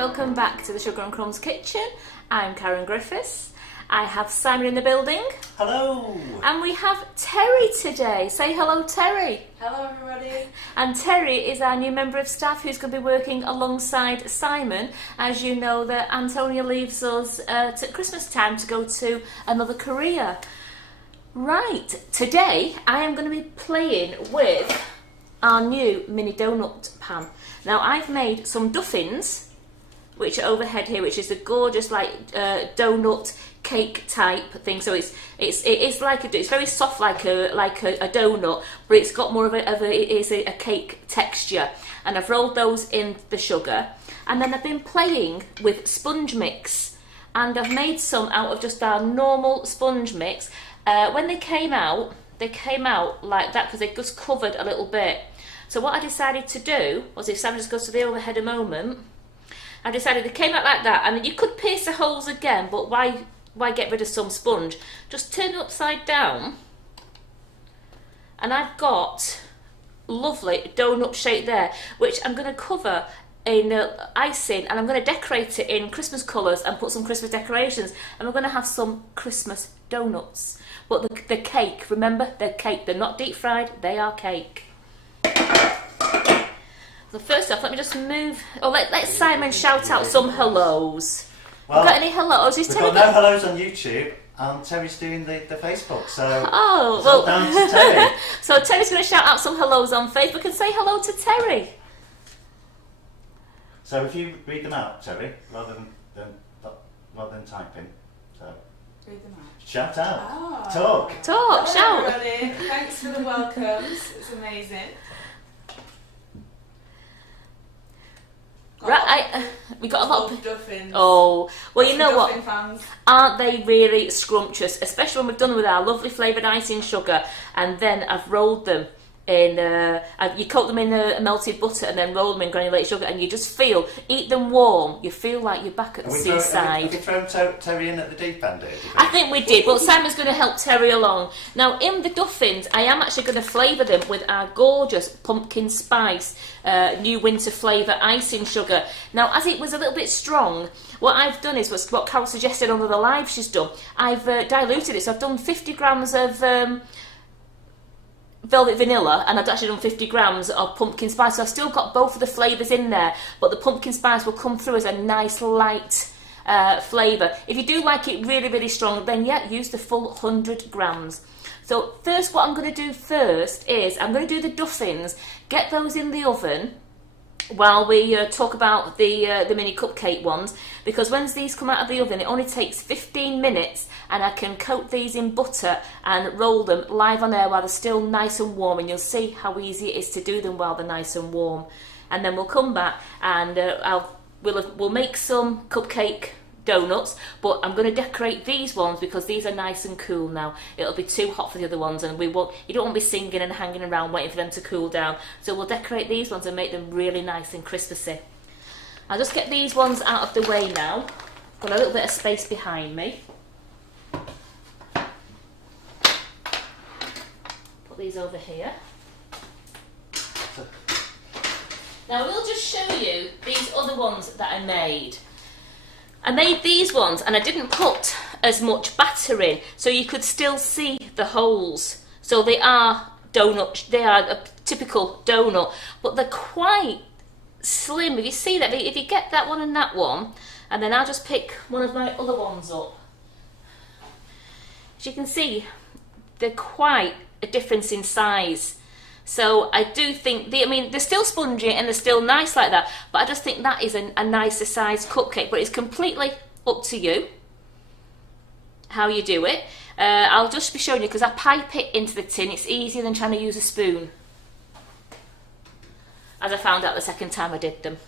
welcome back to the Sugar and Crumbs kitchen. I'm Karen Griffiths. I have Simon in the building. Hello. And we have Terry today. Say hello, Terry. Hello everybody. And Terry is our new member of staff who's going to be working alongside Simon. As you know that Antonia leaves us at Christmas time to go to another career. Right, today I am going to be playing with our new mini donut pan. Now I've made some Duffins, which are overhead here, which is a gorgeous donut cake type thing. So it's very soft like a donut, but it's got more of a cake texture. And I've rolled those in the sugar, and then I've been playing with sponge mix, and I've made some out of just our normal sponge mix. When they came out like that because they just covered a little bit. So what I decided to do was, if Sam just goes to the overhead a moment, I decided they came out like that. I mean, you could pierce the holes again, but why get rid of some sponge? Just turn it upside down, and I've got lovely donut shape there, which I'm going to cover in icing, and I'm going to decorate it in Christmas colours and put some Christmas decorations, and we're going to have some Christmas donuts. But the cake, remember, they're cake. They're not deep fried, they are cake. So first off, let me just move. Oh, let Simon shout out some hellos. Well, got any hellos? We've got no hellos on YouTube, and Terry's doing the Facebook, so it's all down to Terry. So Terry's going to shout out some hellos on Facebook and say hello to Terry. So if you read them out, Terry, rather than typing, so Read them out. Shout out. Oh. Talk. Hello, shout. Everybody. Thanks for the welcomes. It's amazing. Right, we got a lot of Duffins. Oh, well, you know what? Fans. Aren't they really scrumptious? Especially when we've done with our lovely flavoured icing sugar, and then I've rolled them in. You coat them in melted butter and then roll them in granulated sugar, and you just eat them warm. You feel like you're back at the seaside. Have you thrown Terry in at the deep end here? I think we did, but Simon's going to help Terry along. Now, in the Duffins, I am actually going to flavour them with our gorgeous pumpkin spice new winter flavour icing sugar. Now, as it was a little bit strong, what I've done is what Carol suggested under the live she's done. I've diluted it, so I've done 50 grams of velvet vanilla, and I've actually done 50 grams of pumpkin spice. So I've still got both of the flavours in there, but the pumpkin spice will come through as a nice light flavour. If you do like it really, really strong, then yeah, use the full 100 grams. So first, what I'm going to do first is I'm going to do the Duffins, get those in the oven while we talk about the mini cupcake ones, because when these come out of the oven, it only takes 15 minutes, and I can coat these in butter and roll them live on air while they're still nice and warm, and you'll see how easy it is to do them while they're nice and warm. And then we'll come back and we'll make some cupcake donuts, but I'm going to decorate these ones because these are nice and cool now. It'll be too hot for the other ones, and you don't want to be singing and hanging around waiting for them to cool down. So we'll decorate these ones and make them really nice and Christmassy. I'll just get these ones out of the way now. Got a little bit of space behind me. Put these over here. Now we'll just show you these other ones that I made. I made these ones and I didn't put as much batter in, so you could still see the holes. So they are donuts, they are a typical donut, but they're quite slim. If you see that, if you get that one and that one, and then I'll just pick one of my other ones up. As you can see, they're quite a difference in size. So I do think, they're still spongy and they're still nice like that, but I just think that is a nicer sized cupcake, but it's completely up to you how you do it. I'll just be showing you because I pipe it into the tin. It's easier than trying to use a spoon, as I found out the second time I did them.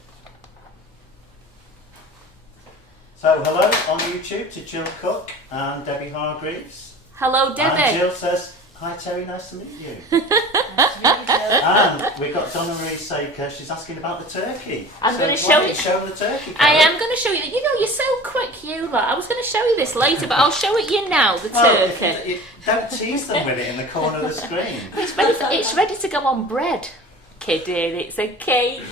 So hello on YouTube to Jill Cook and Debbie Hargreaves. Hello, Debbie. And Jill says, hi Terry, nice to meet you. Nice to meet you, Jill. And we've got Donna Marie Saker, she's asking about the turkey. I'm going to show you. Show the turkey. I am going to show you. You know, you're so quick, you lot. I was going to show you this later, but I'll show it you now, the turkey. Don't tease them with it in the corner of the screen. It's ready to go on bread. Kidding, it's a cake.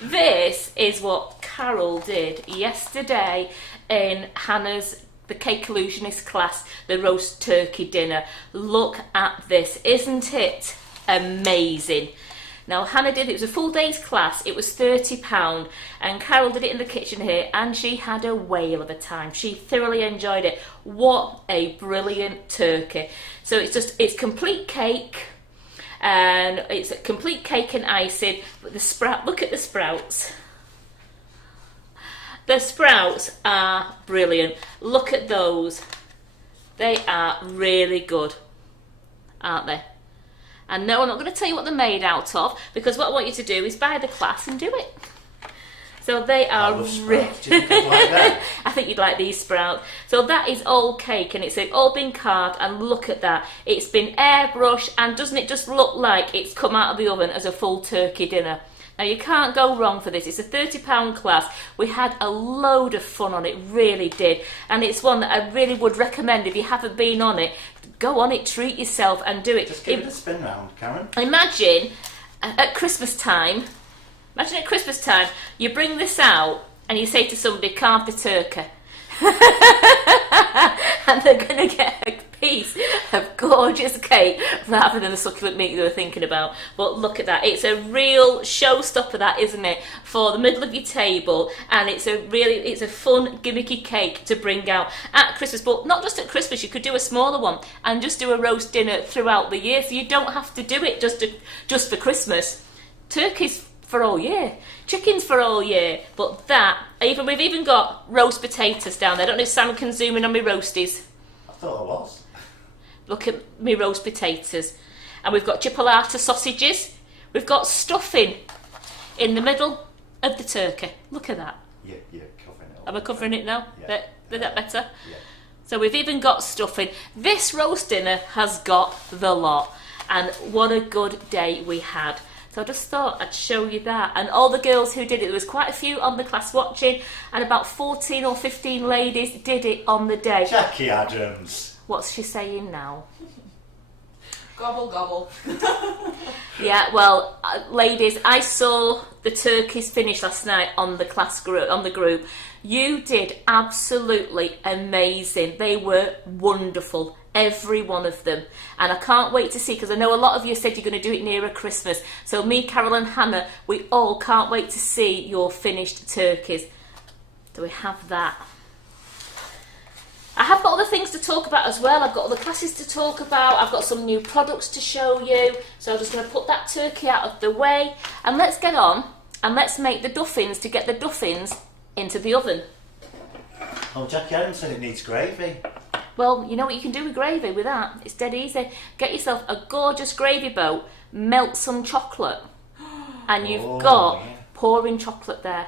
This is what Carol did yesterday in Hannah's the Cake Illusionist class, the roast turkey dinner. Look at this, isn't it amazing? Now Hannah did it was a full day's class, it was £30, and Carol did it in the kitchen here, and she had a whale of a time. She thoroughly enjoyed it. What a brilliant turkey. So it's complete cake, and it's a complete cake and icing, but look at the sprouts. The sprouts are brilliant. Look at those. They are really good, aren't they? And no, I'm not going to tell you what they're made out of, because what I want you to do is buy the class and do it. So they are really... I think you'd like these sprouts. So that is all cake, and it's all been carved, and look at that. It's been airbrushed, and doesn't it just look like it's come out of the oven as a full turkey dinner? Now you can't go wrong for this. It's a £30 class. We had a load of fun on it, really did. And it's one that I really would recommend if you haven't been on it. Go on it, treat yourself and do it. Just give it a spin round, Karen. Imagine at Christmas time, you bring this out and you say to somebody, carve the turkey. And they're going to get a piece of gorgeous cake rather than the succulent meat they were thinking about. But look at that, it's a real showstopper, that, isn't it, for the middle of your table, and it's a fun gimmicky cake to bring out at Christmas. But not just at Christmas, you could do a smaller one and just do a roast dinner throughout the year, so you don't have to do it just for Christmas. Turkey's for all year, chickens for all year. But we've even got roast potatoes down there. I don't know if Sam can zoom in on my roasties. I thought I was. Look at me roast potatoes. And we've got chipolata sausages. We've got stuffing in the middle of the turkey. Look at that. Yeah, covering it. Am I covering it now? Yeah. Is that better? Yeah. So we've even got stuffing. This roast dinner has got the lot. And what a good day we had. So I just thought I'd show you that. And all the girls who did it, there was quite a few on the class watching, and about 14 or 15 ladies did it on the day. Jackie Adams. What's she saying now? Gobble, gobble. Yeah, well, ladies, I saw the turkeys finish last night on the group. You did absolutely amazing. They were wonderful, every one of them. And I can't wait to see, because I know a lot of you said you're going to do it nearer Christmas. So me, Carol and Hannah, we all can't wait to see your finished turkeys. So we have that. I have got other things to talk about as well. I've got other classes to talk about. I've got some new products to show you. So I'm just going to put that turkey out of the way. And let's get on and let's make the Duffins to get the Duffins into the oven. Oh, Jackie Adams said it needs gravy. Well, you know what you can do with gravy with that? It's dead easy. Get yourself a gorgeous gravy boat, melt some chocolate, and you've got pouring chocolate there.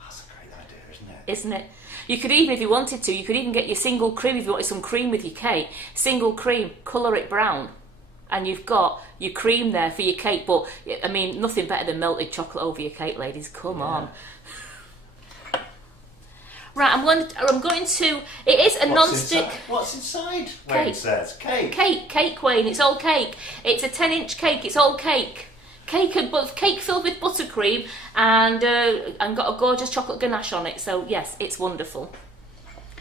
That's a great idea, isn't it? Isn't it? You could even, if you wanted to, you could even get your single cream if you wanted some cream with your cake. Single cream, colour it brown, and you've got your cream there for your cake. But, I mean, nothing better than melted chocolate over your cake, ladies. Come on. Right, I'm going to, it is a non-stick... What's inside? Cake. Wayne says cake. Cake, Wayne, it's all cake. It's a 10-inch cake, it's all cake. Cake filled with buttercream and got a gorgeous chocolate ganache on it. So yes, it's wonderful.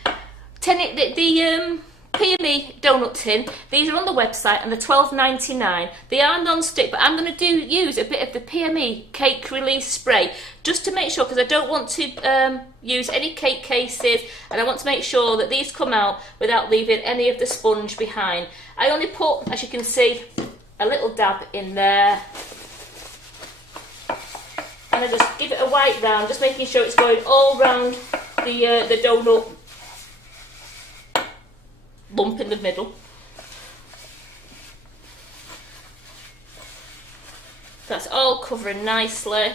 The PME donut tin. These are on the website and they're $12.99. They are non-stick, but I'm going to use a bit of the PME cake release spray just to make sure, because I don't want to use any cake cases, and I want to make sure that these come out without leaving any of the sponge behind. I only put, as you can see, a little dab in there. And I just give it a wipe round, just making sure it's going all round the donut lump in the middle. That's all covering nicely.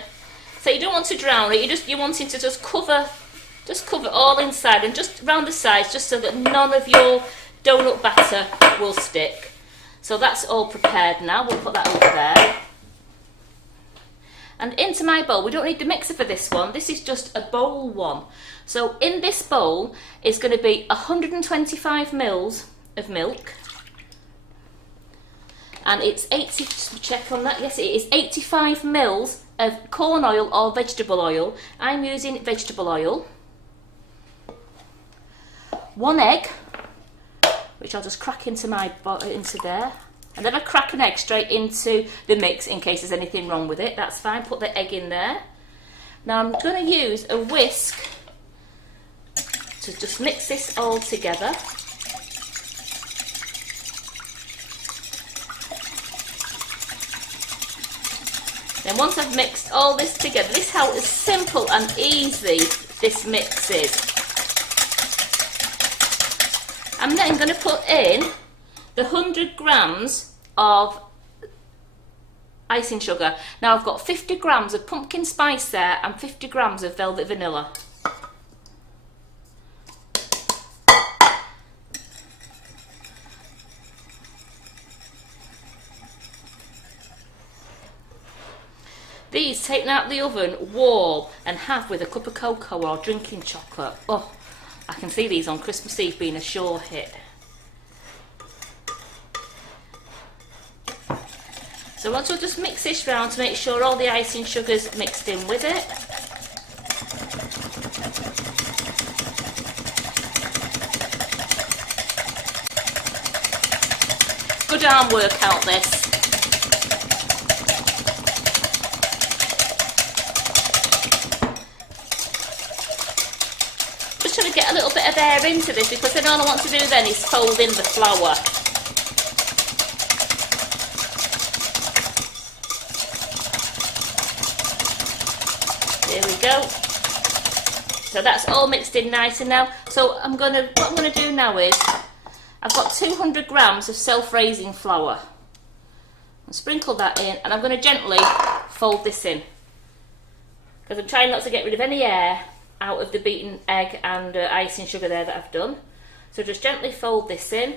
So you don't want to drown it. You're wanting to just cover all inside and just round the sides, just so that none of your donut batter will stick. So that's all prepared now. We'll put that over there. And into my bowl, we don't need the mixer for this one, this is just a bowl one. So in this bowl is going to be 125 mils of milk. And it's 80, just check on that, yes it is 85 mils of corn oil or vegetable oil. I'm using vegetable oil. 1 egg, which I'll just crack into there. And then I crack an egg straight into the mix in case there's anything wrong with it. That's fine, put the egg in there. Now I'm going to use a whisk to just mix this all together. Then once I've mixed all this together, this is how simple and easy this mix is. I'm then going to put in the 100 grams of icing sugar. Now I've got 50 grams of pumpkin spice there and 50 grams of velvet vanilla. These taken out of the oven warm and have with a cup of cocoa or drinking chocolate. Oh, I can see these on Christmas Eve being a sure hit. So once we'll just mix this round to make sure all the icing sugar's mixed in with it. Good arm workout this. Just trying to get a little bit of air into this because then all I want to do then is fold in the flour. There we go. So that's all mixed in nice and now. So what I'm gonna do now is I've got 200 grams of self-raising flour. I'll sprinkle that in and I'm going to gently fold this in because I'm trying not to get rid of any air out of the beaten egg and icing sugar there that I've done. So just gently fold this in.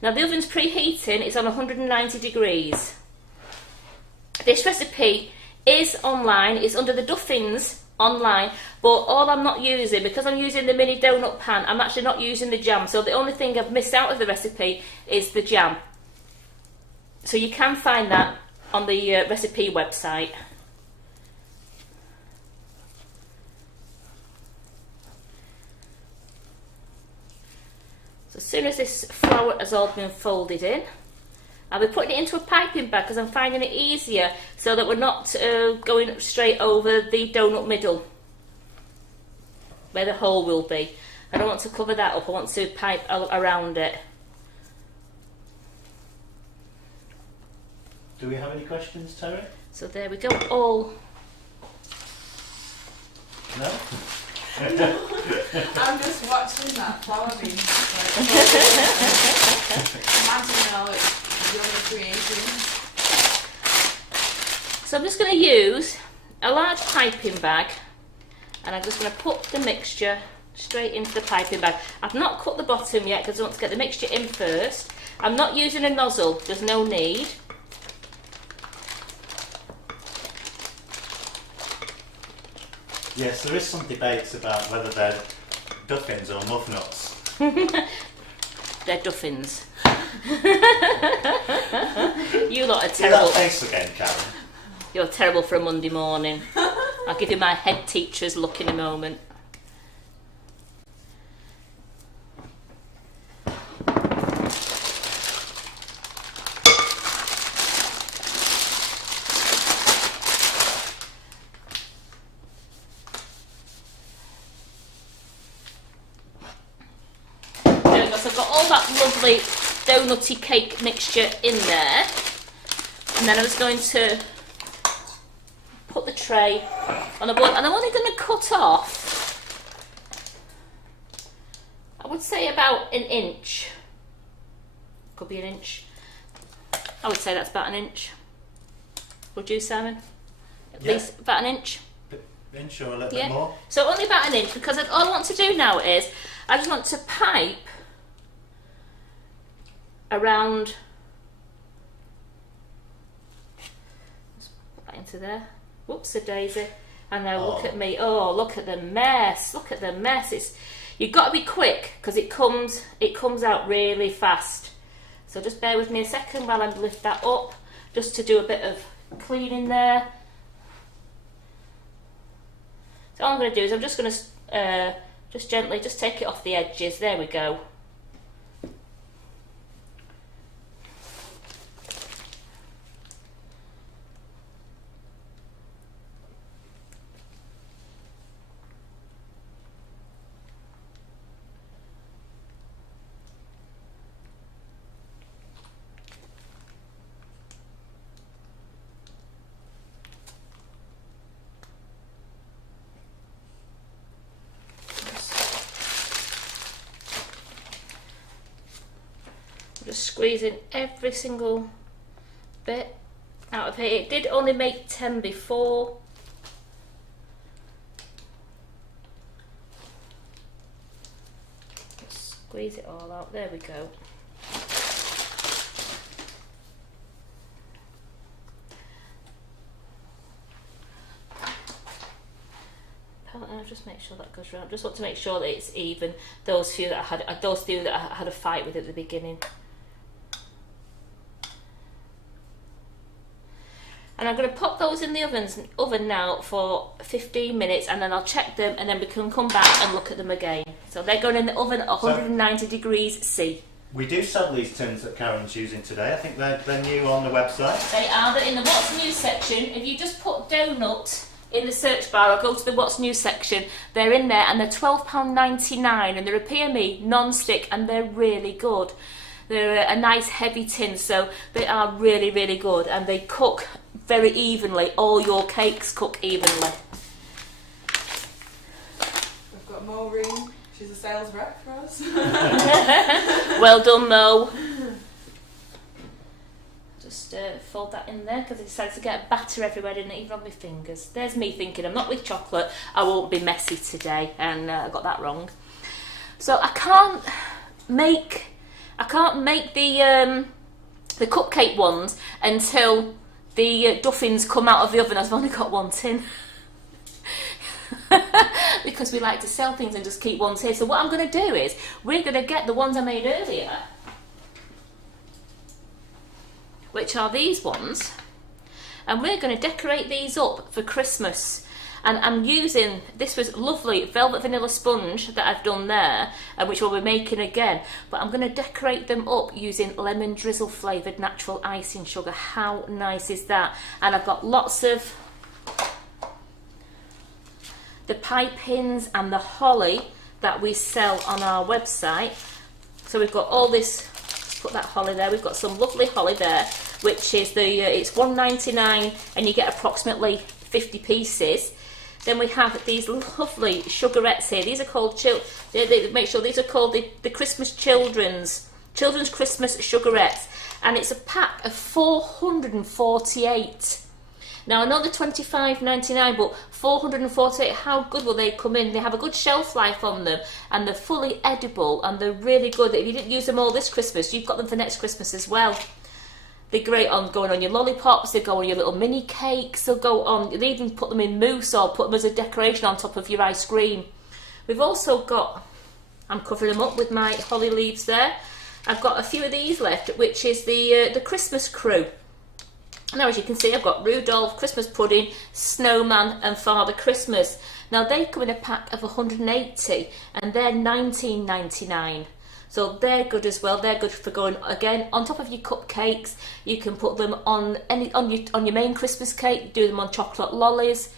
Now the oven's preheating, it's on 190 degrees. This recipe is online, it's under the Duffins online, but all I'm not using, because I'm using the mini donut pan, I'm actually not using the jam, so the only thing I've missed out of the recipe is the jam. So you can find that on the recipe website. So as soon as this flour has all been folded in, I'll be putting it into a piping bag because I'm finding it easier so that we're not going straight over the donut middle where the hole will be. I don't want to cover that up, I want to pipe around it. Do we have any questions, Terry? So there we go, all. No? I'm just watching that flower bean. Imagine all its yummy creations. So I'm just going to use a large piping bag and I'm just going to put the mixture straight into the piping bag. I've not cut the bottom yet because I want to get the mixture in first. I'm not using a nozzle, there's no need. Yes, there is some debates about whether they're Duffins or muff nuts. They're Duffins. You lot are Do terrible. that face again, Karen. You're terrible for a Monday morning. I'll give you my head teacher's look in a moment. So I've got all that lovely donutty cake mixture in there, and then I'm just going to put the tray on a board, and I'm only going to cut off, I would say about an inch, could be an inch, I would say that's about an inch. Would you, Simon? At least about an inch? Inch or a little bit more? So only about an inch, because all I want to do now is I just want to pipe around, let's put that into there, whoops a daisy, and now look at me, oh look at the mess, look at the mess. It's, you've got to be quick because it comes out really fast, so just bear with me a second while I lift that up. just to do a bit of cleaning there. So all I'm going to do is I'm just going to just gently just take it off the edges. There we go. Just squeezing every single bit out of here. It did only make 10 before. Just squeeze it all out. There we go. I'll just make sure that goes round. Just want to make sure that it's even. Those few that I had a fight with at the beginning. And I'm going to pop those in the oven now for 15 minutes, and then I'll check them, and then we can come back and look at them again. So they're going in the oven at 190 degrees C. We do sell these tins that Karen's using today. I think they're new on the website. They are. They're in the What's New section. If you just put donut in the search bar or go to the What's New section, they're in there, and they're £12.99, and they're a PME non-stick, and they're really good. They're a nice heavy tin, so they are really, really good, and they cook very evenly. All your cakes cook evenly. We've got Maureen. She's a sales rep for us. Well done, Mo. Just fold that in there, because I decided to get a batter everywhere, didn't it? Even on my fingers. There's me thinking I'm not with chocolate, I won't be messy today, and I got that wrong. So I can't make the cupcake ones until the Duffins come out of the oven. I've only got one tin. Because we like to sell things and just keep one tin. So what I'm going to do is, we're going to get the ones I made earlier, which are these ones, and we're going to decorate these up for Christmas. And I'm using, this was lovely velvet vanilla sponge that I've done there, and which we'll be making again, but I'm going to decorate them up using lemon drizzle flavoured natural icing sugar. How nice is that? And I've got lots of the pie pins and the holly that we sell on our website. So we've got all this, let's put that holly there, we've got some lovely holly there, which is it's £1.99, and you get approximately 50 pieces. Then we have these lovely sugarettes here. These are called make sure these are called the Christmas children's Christmas sugarettes, and it's a pack of 448. Now I know they're £25.99, but 448. How good will they come in? They have a good shelf life on them, and they're fully edible, and they're really good. If you didn't use them all this Christmas, you've got them for next Christmas as well. They're great on going on your lollipops, they go on your little mini cakes, they'll go on, they even put them in mousse or put them as a decoration on top of your ice cream. We've also got, I'm covering them up with my holly leaves there. I've got a few of these left, which is the Christmas crew. Now as you can see, I've got Rudolph, Christmas pudding, Snowman and Father Christmas. Now they come in a pack of 180, and they're £19.99. So they're good as well. They're good for going again on top of your cupcakes. You can put them on your main Christmas cake. Do them on chocolate lollies.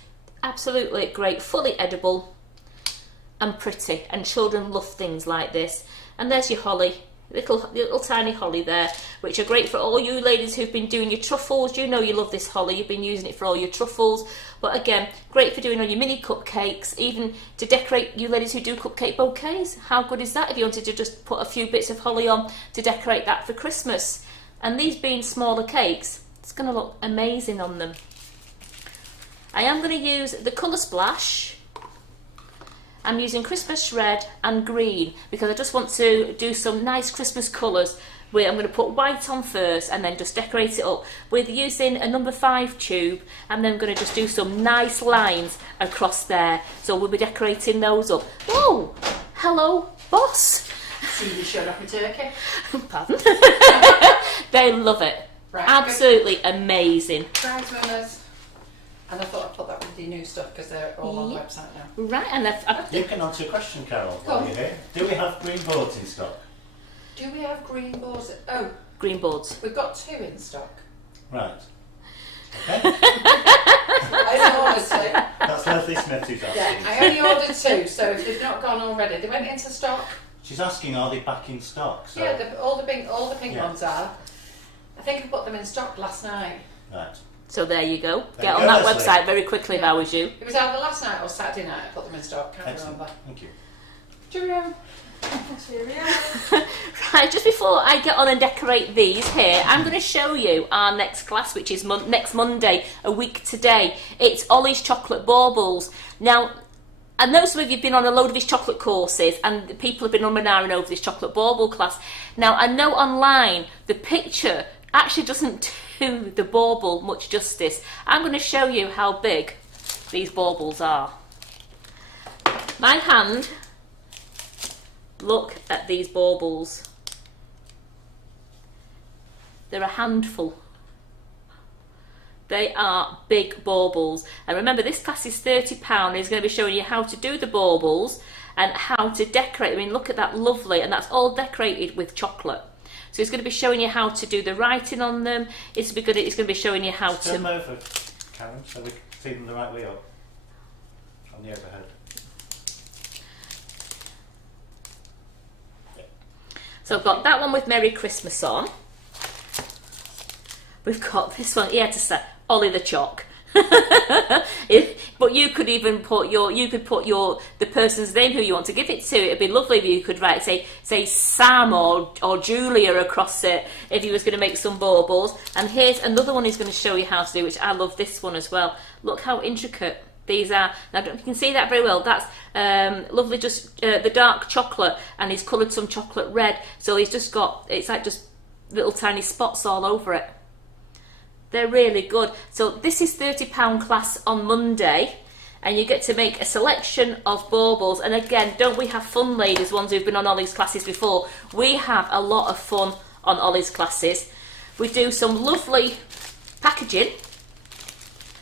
Absolutely great, fully edible and pretty. And children love things like this. And there's your holly, little tiny holly there, which are great for all you ladies who've been doing your truffles. You know you love this holly. You've been using it for all your truffles. But again, great for doing on your mini cupcakes, even to decorate you ladies who do cupcake bouquets. How good is that if you wanted to just put a few bits of holly on to decorate that for Christmas? And these being smaller cakes, it's going to look amazing on them. I am going to use the Colour Splash. I'm using Christmas red and green because I just want to do some nice Christmas colours. I'm going to put white on first and then just decorate it up with using a number 5 tube, and then I'm going to just do some nice lines across there. So we'll be decorating those up. Whoa! Hello, boss! See you showed off your turkey. Pardon? They love it. Right, Absolutely amazing. prize winners. And I thought I'd put that with the new stuff because they're all on the website now. Right, and You can answer a question, Carol, while you're here. Do we have green boards in stock? Do we have green boards? Oh, green boards. we've got 2 in stock. Right. Okay. I only ordered 2. That's Leslie Smith who's asking. Yeah, I only ordered 2, so if they've not gone already, they went into stock. She's asking, are they back in stock? So, Yeah, all the pink Yeah. ones are. I think I put them in stock last night. Right. So there you go. There Get you on go, that Leslie. website very quickly if I was you. It was either last night or Saturday night I put them in stock. Can't Excellent. remember. Thank you. Cheerio. Right, just before I get on and decorate these here, I'm going to show you our next class, which is next Monday, a week today. It's Ollie's Chocolate Baubles. Now, I know some of you have been on a load of his chocolate courses and people have been on and over this chocolate bauble class. Now, I know online the picture actually doesn't do the bauble much justice. I'm going to show you how big these baubles are. My hand, look at these baubles. They're a handful. They are big baubles. And remember, this class is £30 and he's going to be showing you how to do the baubles and how to decorate. I mean, look at that, lovely. And that's all decorated with chocolate. So he's going to be showing you how to do the writing on them. He's going to be showing you how Turn to... them over, Karen, so we can see them the right way up. On the overhead. So I've got that one with Merry Christmas on. We've got this one, he had to say, Ollie the Choc. But you could even put the person's name who you want to give it to. It'd be lovely if you could write, say Sam or Julia across it if you was going to make some baubles. And here's another one he's going to show you how to do, which I love this one as well. Look how intricate these are. Now, I don't know if you can see that very well. That's lovely, just the dark chocolate, and he's coloured some chocolate red. So he's just got, it's like just little tiny spots all over it. They're really good. So this is £30 class on Monday, and you get to make a selection of baubles. And again, don't we have fun, ladies, ones who've been on Ollie's classes before? We have a lot of fun on Ollie's classes. We do some lovely packaging.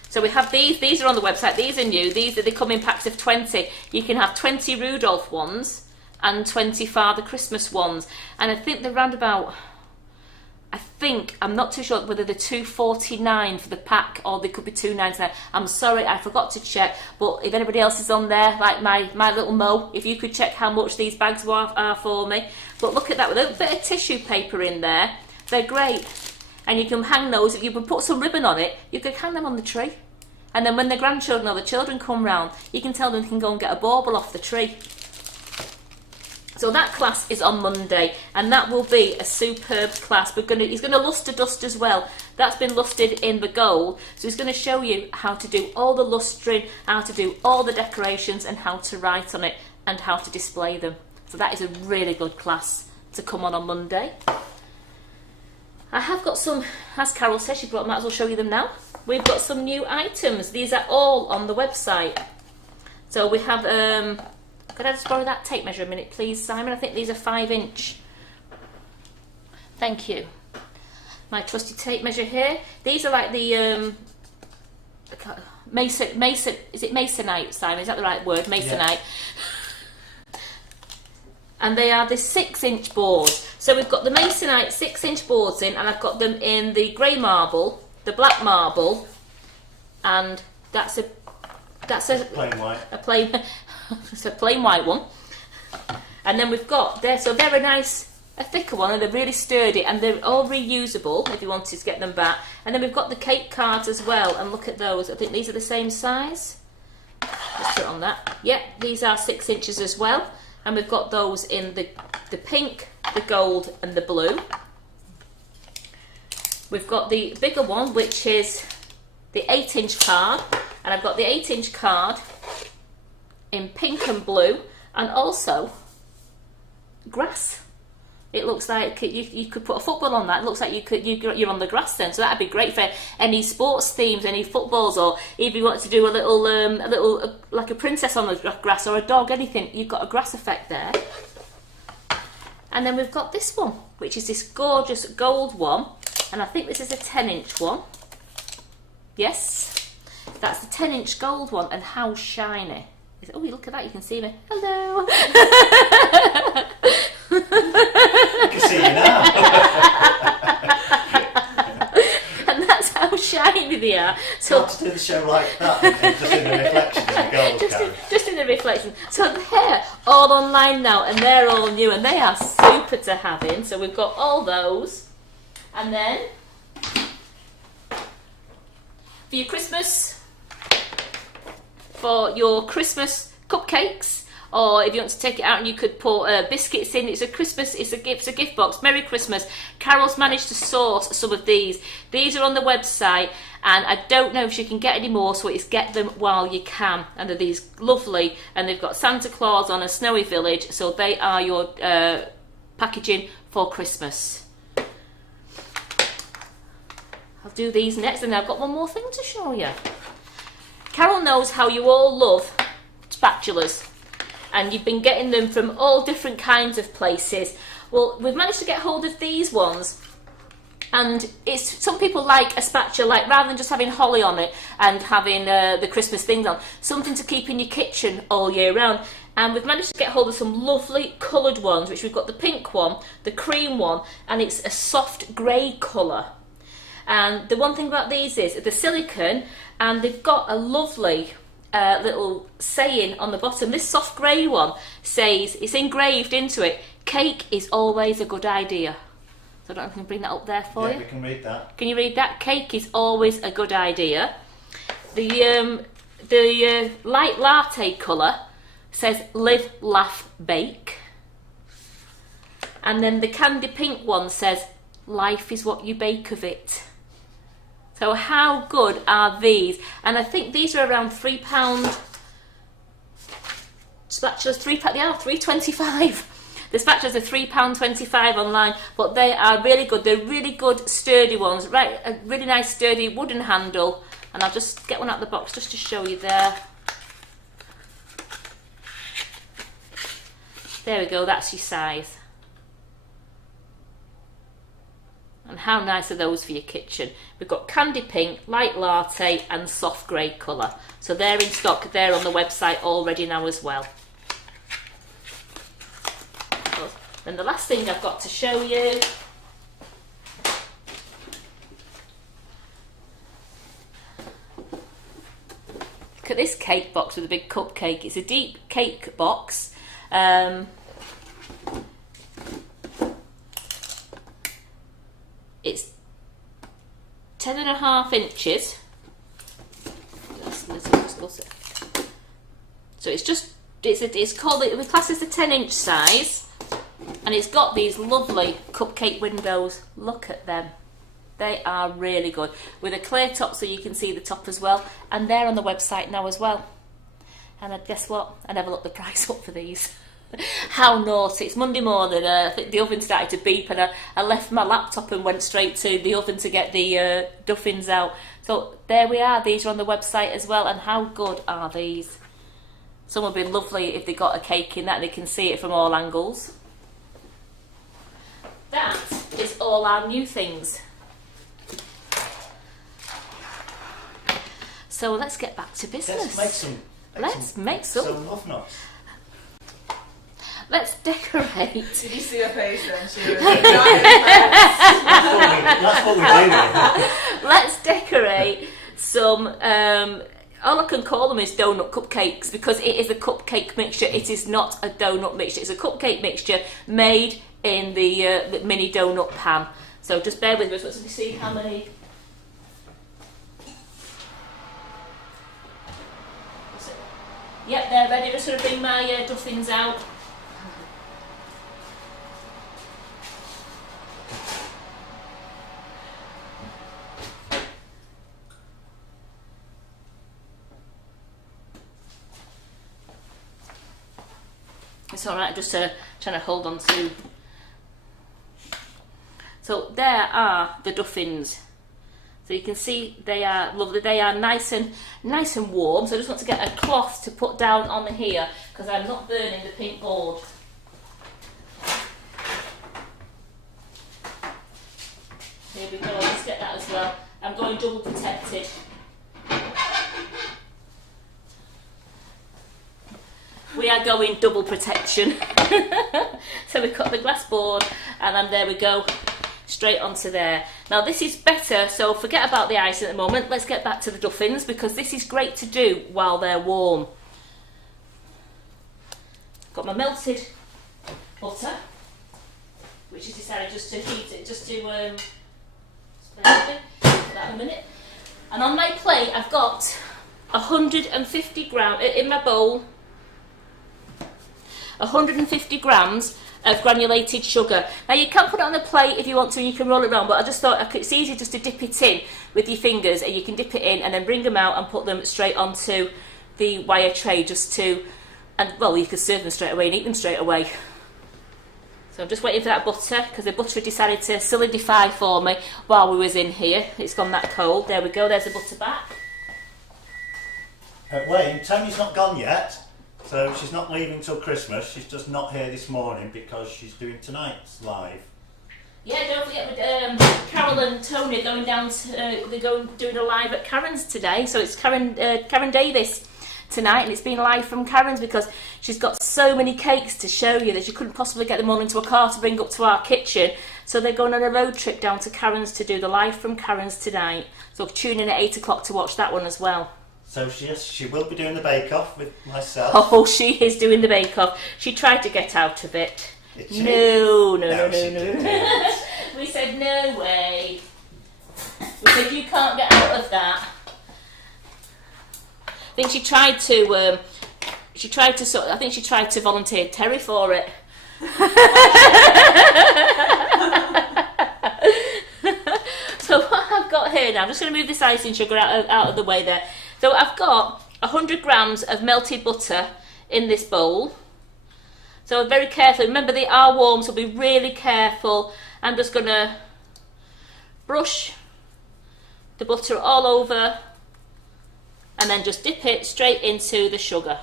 So we have these are on the website, these are new, they come in packs of 20. You can have 20 Rudolph ones and 20 Father Christmas ones. And I think they're round about, I'm not too sure whether they're $2.49 for the pack or they could be $2.99. I'm sorry, I forgot to check, but if anybody else is on there, like my little Mo, if you could check how much these bags are for me. But look at that, with a bit of tissue paper in there, they're great. And you can hang those, if you can put some ribbon on it, you can hang them on the tree. And then when the grandchildren or the children come round, you can tell them they can go and get a bauble off the tree. So that class is on Monday, and that will be a superb class. He's going to luster dust as well. That's been lustered in the gold, so he's going to show you how to do all the lustering, how to do all the decorations, and how to write on it, and how to display them. So that is a really good class to come on Monday. I have got some, as Carol says, she brought, might as well show you them now. We've got some new items. These are all on the website. So we have, could I just borrow that tape measure a minute, please, Simon? I think these are 5-inch. Thank you. My trusty tape measure here. These are like the mason. Is it masonite, Simon? Is that the right word? Masonite. Yeah. And they are the 6-inch boards. So we've got the masonite 6-inch boards in, and I've got them in the grey marble, the black marble, and that's a plain white. It's a plain white one. And then we've got there, so they're a thicker one, and they're really sturdy, and they're all reusable if you wanted to get them back. And then we've got the cake cards as well, and look at those. I think these are the same size. Let's put it on that. Yep, these are 6 inches as well. And we've got those in the pink, the gold, and the blue. We've got the bigger one, which is the 8-inch card, and I've got the 8-inch card in pink and blue, and also grass. It looks like you could put a football on that. It looks like you're on the grass then, so that'd be great for any sports themes, any footballs, or if you want to do a little like a princess on the grass or a dog, anything. You've got a grass effect there. And then we've got this one, which is this gorgeous gold one, And I think this is a 10-inch one. Yes, that's the 10-inch gold one, and how shiny. Oh, look at that, you can see me. Hello. I can see you now. And that's how shiny they are. So to do the show like that, just in the reflection of the gold carrot. Just in the reflection. So they're all online now, and they're all new, and they are super to have in. So we've got all those. And then, for your Christmas cupcakes, or if you want to take it out and you could put biscuits in, it's a gift box. Merry Christmas. Carol's managed to source some of these. These are on the website, and I don't know if you can get any more, so it's get them while you can. And they're these lovely, and they've got Santa Claus on a snowy village, so they are your packaging for Christmas. I'll do these next, and I've got one more thing to show you. Carol knows how you all love spatulas, and you've been getting them from all different kinds of places. Well, we've managed to get hold of these ones, and some people like a spatula, like rather than just having holly on it and having the Christmas things on, something to keep in your kitchen all year round. And we've managed to get hold of some lovely coloured ones, which we've got the pink one, the cream one, and it's a soft grey colour. And the one thing about these is the silicone, and they've got a lovely little saying on the bottom. This soft grey one says, it's engraved into it, cake is always a good idea. So I don't know if I can bring that up there for you. Yeah, we can read that. Can you read that? Cake is always a good idea. The light latte colour says live, laugh, bake. And then the candy pink one says life is what you bake of it. So how good are these? And I think these are around £3 spatulas. They are £3.25. The spatulas are £3.25 online, but they are really good. They're really good, sturdy ones. Right, a really nice, sturdy wooden handle. And I'll just get one out of the box just to show you there. There we go. That's your size. And how nice are those for your kitchen? We've got candy pink, light latte and soft grey colour. So they're in stock, they're on the website already now as well. And the last thing I've got to show you . Look at this cake box with a big cupcake. It's a deep cake box. It's 10.5 inches. So it's called, we class as the 10-inch size, and it's got these lovely cupcake windows. Look at them. They are really good, with a clear top so you can see the top as well, and they're on the website now as well. And guess what? I never looked the price up for these. How naughty. It's Monday morning, I think the oven started to beep, and I left my laptop and went straight to the oven to get the Duffins out. So there we are, these are on the website as well, and how good are these? Some would be lovely if they got a cake in that, they can see it from all angles. That is all our new things. So let's get back to business. Let's make some love nuts. Let's decorate. Did you see her face then? She was That's what we're doing. Let's decorate some, all I can call them is donut cupcakes, because it is a cupcake mixture. It is not a donut mixture. It's a cupcake mixture made in the mini donut pan. So just bear with me. Let's see how many. Yep, they're ready. Just going to bring my Duffins out. It's alright, just trying to hold on to. So there are the Duffins. So you can see they are lovely. They are nice and warm. So I just want to get a cloth to put down on here, because I'm not burning the pink board. Here we go, let's get that as well. I'm going double protected. We are going double protection. So we've got the glass board, and then there we go, straight onto there. Now this is better, so forget about the ice at the moment. Let's get back to the Duffins, because this is great to do while they're warm. Got my melted butter, which is decided just to heat it, just to put that in a minute. And on my plate I've got 150 grams in my bowl. 150 grams of granulated sugar. Now you can put it on the plate if you want to, and you can roll it around, but I just thought it's easier just to dip it in with your fingers, and you can dip it in and then bring them out and put them straight onto the wire tray, just to, and well, you could serve them straight away and eat them straight away. So I'm just waiting for that butter, because the butter decided to solidify for me while we was in here. It's gone that cold. There we go, there's the butter back. Wayne, Tony's not gone yet. So she's not leaving till Christmas. She's just not here this morning because she's doing tonight's live. Yeah, don't forget with Carol and Tony going down to they're doing a live at Karen's today. So it's Karen Davis tonight, and it's been live from Karen's because she's got so many cakes to show you that she couldn't possibly get them all into a car to bring up to our kitchen. So they're going on a road trip down to Karen's to do the live from Karen's tonight. So tune in at 8 o'clock to watch that one as well. So she will be doing the bake-off with myself. Oh, she is doing the bake-off. She tried to get out of it. Did she? No. Didn't. We said, no way. We said, you can't get out of that. I think she tried to volunteer Terry for it. So what I've got here now, I'm just going to move this icing sugar out of the way there. So I've got 100 grams of melted butter in this bowl. So very carefully, remember they are warm, so be really careful. I'm just going to brush the butter all over and then just dip it straight into the sugar.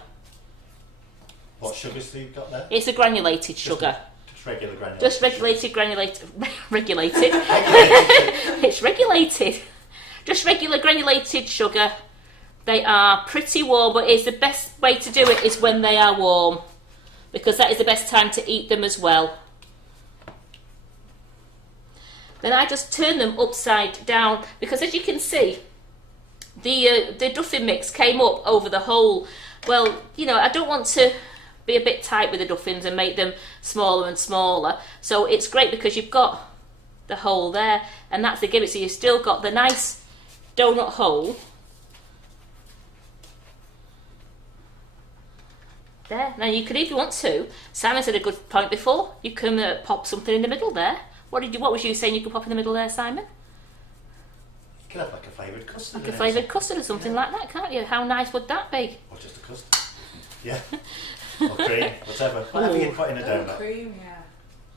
What sugars have you got there? It's a granulated sugar. Just regular granulated. Just regulated. It's regulated. Just regular granulated sugar. They are pretty warm, but it's the best way to do it is when they are warm, because that is the best time to eat them as well. Then I just turn them upside down, because as you can see, the Duffin mix came up over the hole. Well, you know, I don't want to be a bit tight with the Duffins and make them smaller and smaller. So it's great because you've got the hole there, and that's the gimmick. So you've still got the nice donut hole there. Now you could, if you want to, Simon said a good point before, you can pop something in the middle there. What was you saying you could pop in the middle there, Simon? You could have like a flavoured custard. Like a flavoured custard or something like that, can't you? How nice would that be? Or just a custard. Yeah. Or cream, whatever. Whatever you put in a donut. Cream, yeah.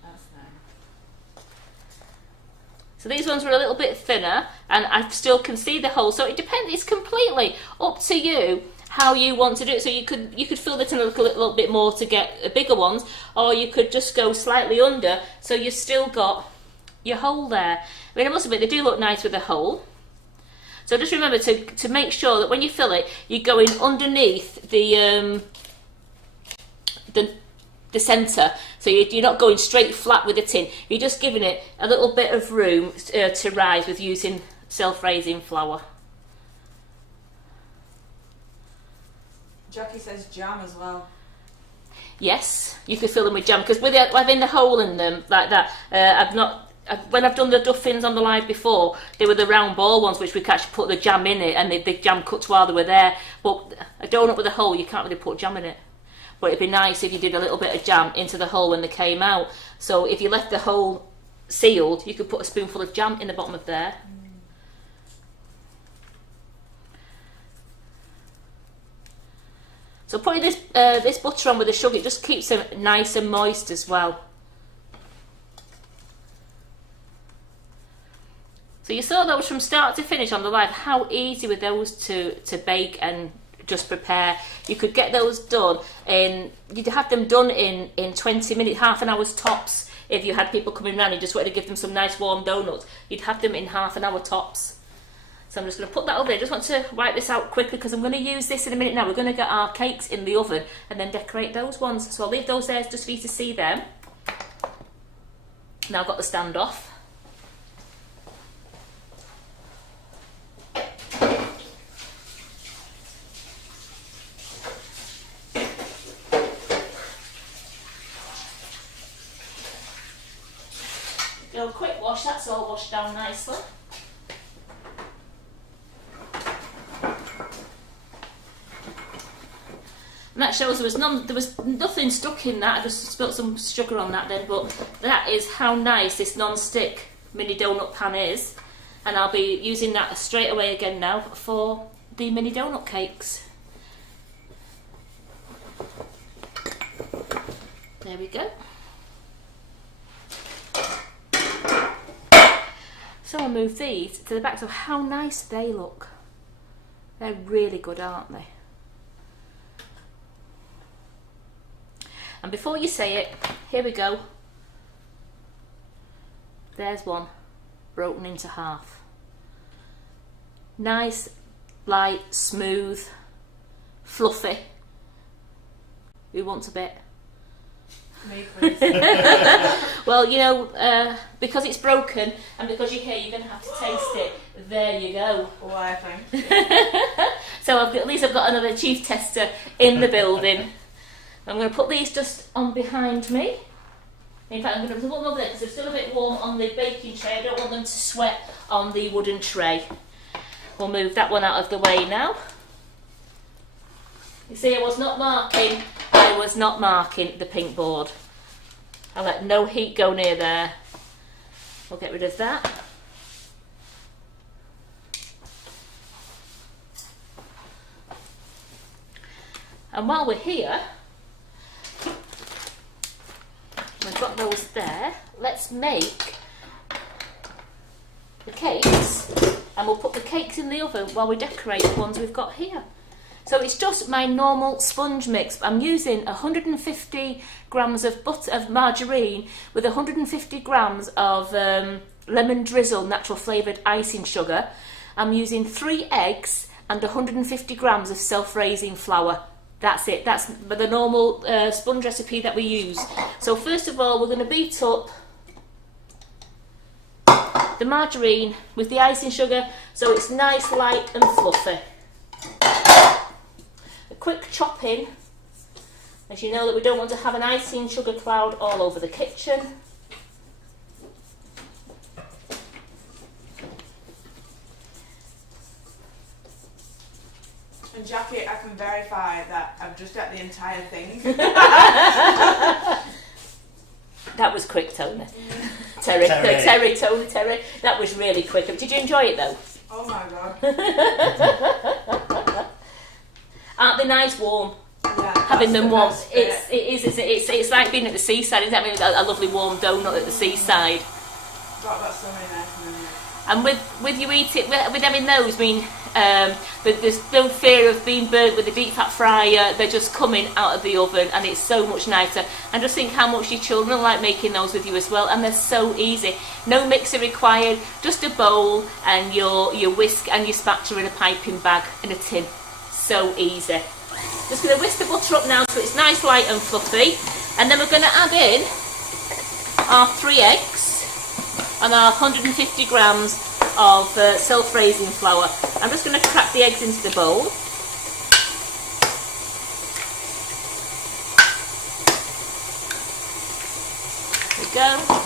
That's nice. So these ones were a little bit thinner, and I still can see the hole. So it depends. It's completely up to you how you want to do it. So you could fill it in a little bit more to get bigger ones, or you could just go slightly under, so you've still got your hole there. I mean, I must admit, they do look nice with the hole. So just remember to make sure that when you fill it, you're going underneath the centre. So you're not going straight flat with the tin. You're just giving it a little bit of room to rise with using self-raising flour. Jackie says jam as well. Yes, you could fill them with jam, because with having the hole in them like that, when I've done the Duffins on the live before, they were the round ball ones which we could actually put the jam in it, and the jam cuts while they were there. But a donut with a hole, you can't really put jam in it. But it'd be nice if you did a little bit of jam into the hole when they came out. So if you left the hole sealed, you could put a spoonful of jam in the bottom of there. So putting this butter on with the sugar, it just keeps them nice and moist as well. So you saw those from start to finish on the live, how easy were those to bake and just prepare. You could get those done you'd have them done in 20 minutes, half an hour's tops. if you had people coming round and you just wanted to give them some nice warm donuts, you'd have them in half an hour tops. So I'm just going to put that over there. I just want to wipe this out quickly because I'm going to use this in a minute now. We're going to get our cakes in the oven and then decorate those ones. So I'll leave those there just for you to see them. Now I've got the stand off. Do a quick wash, that's all washed down nicely. And that shows there was nothing stuck in that. I just spilt some sugar on that then, but that is how nice this non-stick mini donut pan is. And I'll be using that straight away again now for the mini donut cakes. There we go. So I'll move these to the back. So how nice they look. They're really good, aren't they? And before you say it, here we go. There's one broken into half. Nice, light, smooth, fluffy. Who wants a bit? Me, please. Well, you know, because it's broken and because you're here, you're going to have to taste it. There you go. Why, thank you. So at least I've got another chief tester in the building. I'm going to put these just on behind me. In fact, I'm going to put them over there because they're still a bit warm on the baking tray. I don't want them to sweat on the wooden tray. We'll move that one out of the way now. You see, I was not marking the pink board. I let no heat go near there. We'll get rid of that. And while we're here, we've got those there. Let's make the cakes, and we'll put the cakes in the oven while we decorate the ones we've got here. So it's just my normal sponge mix. I'm using 150 grams of margarine with 150 grams of lemon drizzle natural flavoured icing sugar. I'm using 3 eggs and 150 grams of self-raising flour. That's it. That's the normal sponge recipe that we use. So first of all, we're going to beat up the margarine with the icing sugar so it's nice, light and fluffy. A quick chop in, as you know that we don't want to have an icing sugar cloud all over the kitchen. And Jackie, I can verify that I've just ate the entire thing. That was quick, Tony. Terry. That was really quick. Did you enjoy it though? Oh my god. Aren't they nice warm? Yeah, Having them warm. It It's like being at the seaside, isn't it? I mean, a lovely warm donut at the seaside. got so many nice memories. And with you eat it with them in those, I mean, there's no fear of being burnt with the deep fat fryer. They're just coming out of the oven, and it's so much nicer. And just think how much your children like making those with you as well. And they're so easy. No mixer required. Just a bowl and your whisk and your spatula in a piping bag in a tin. So easy. Just going to whisk the butter up now so it's nice, light and fluffy. And then we're going to add in our 3 eggs and our 150 grams of self-raising flour. I'm just going to crack the eggs into the bowl. There we go.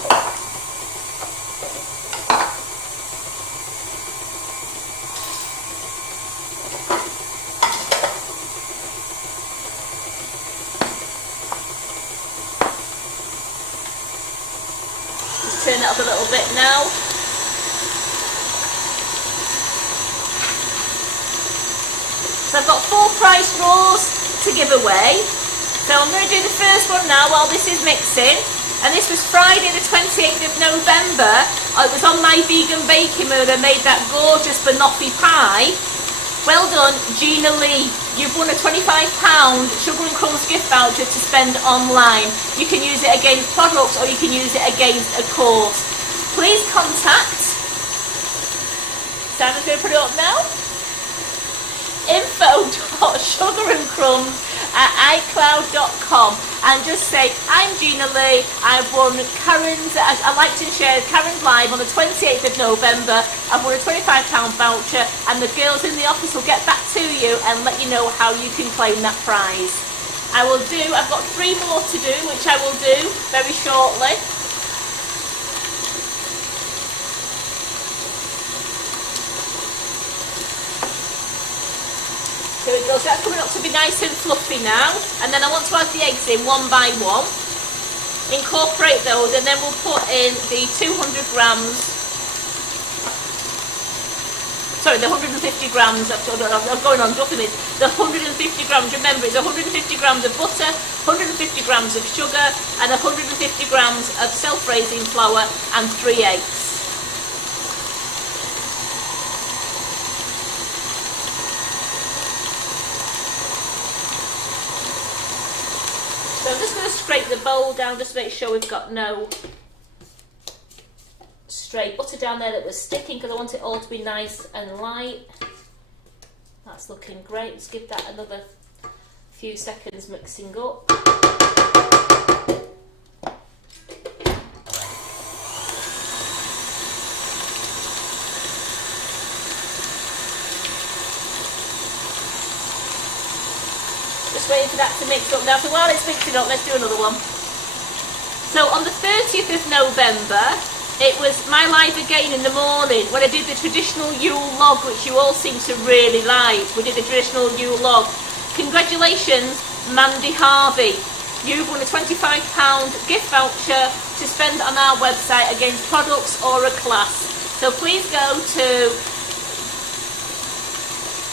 Turn it up a little bit now. So I've got 4 prize draws to give away. So I'm going to do the first one now while this is mixing. And this was Friday the 28th of November. It was on my vegan baking where I made that gorgeous banoffee pie. Well done, Gina Lee. you've won a £25 Sugar and Crumbs gift voucher to spend online. You can use it against products or you can use it against a course. Please contact, Simon's going to put it up now, info.sugarandcrumbs@icloud.com, and just say, I'm Gina Lee, I've won Karen's, I liked and shared Karen's Live on the 28th of November, I've won a £25 voucher, and the girls in the office will get back to you and let you know how you can claim that prize. I've got 3 more to do, which I will do very shortly. There we go, so that's coming up to be nice and fluffy now, and then I want to add the eggs in one by one, incorporate those, and then we'll put in the 200 grams, sorry, the 150 grams, I'm going on Duffin, the 150 grams, remember it's 150 grams of butter, 150 grams of sugar, and 150 grams of self-raising flour, and 3 eggs. So I'm just going to scrape the bowl down just to make sure we've got no stray butter down there that was sticking, because I want it all to be nice and light. That's looking great. Let's give that another few seconds mixing up. Just waiting for that to mix up now. So while it's mixing up, let's do another one. So on the 30th of November, it was my live again in the morning when I did the traditional Yule log, which you all seem to really like. We did the traditional Yule log. Congratulations, Mandy Harvey. You've won a £25 gift voucher to spend on our website against products or a class. So please go to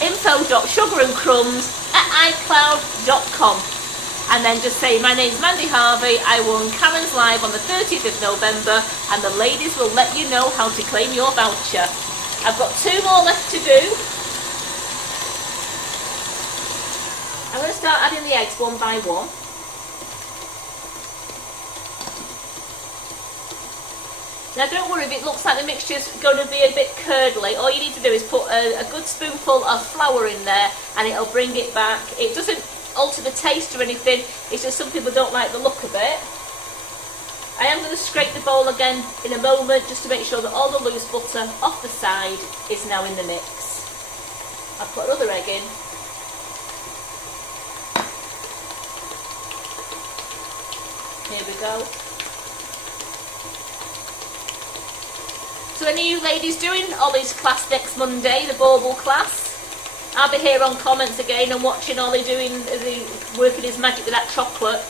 info.sugarandcrumbs@icloud.com and then just say, my name's Mandy Harvey, I won Karen's Live on the 30th of November, and the ladies will let you know how to claim your voucher. I've got 2 more left to do. I'm going to start adding the eggs one by one. Now don't worry if it looks like the mixture's going to be a bit curdly. All you need to do is put a good spoonful of flour in there and it'll bring it back. It doesn't alter the taste or anything, it's just some people don't like the look of it. I am going to scrape the bowl again in a moment just to make sure that all the loose butter off the side is now in the mix. I've put another egg in. Here we go. So any of you ladies doing Ollie's class next Monday, the bauble class? I'll be here on comments again and watching Ollie working his magic with that chocolate.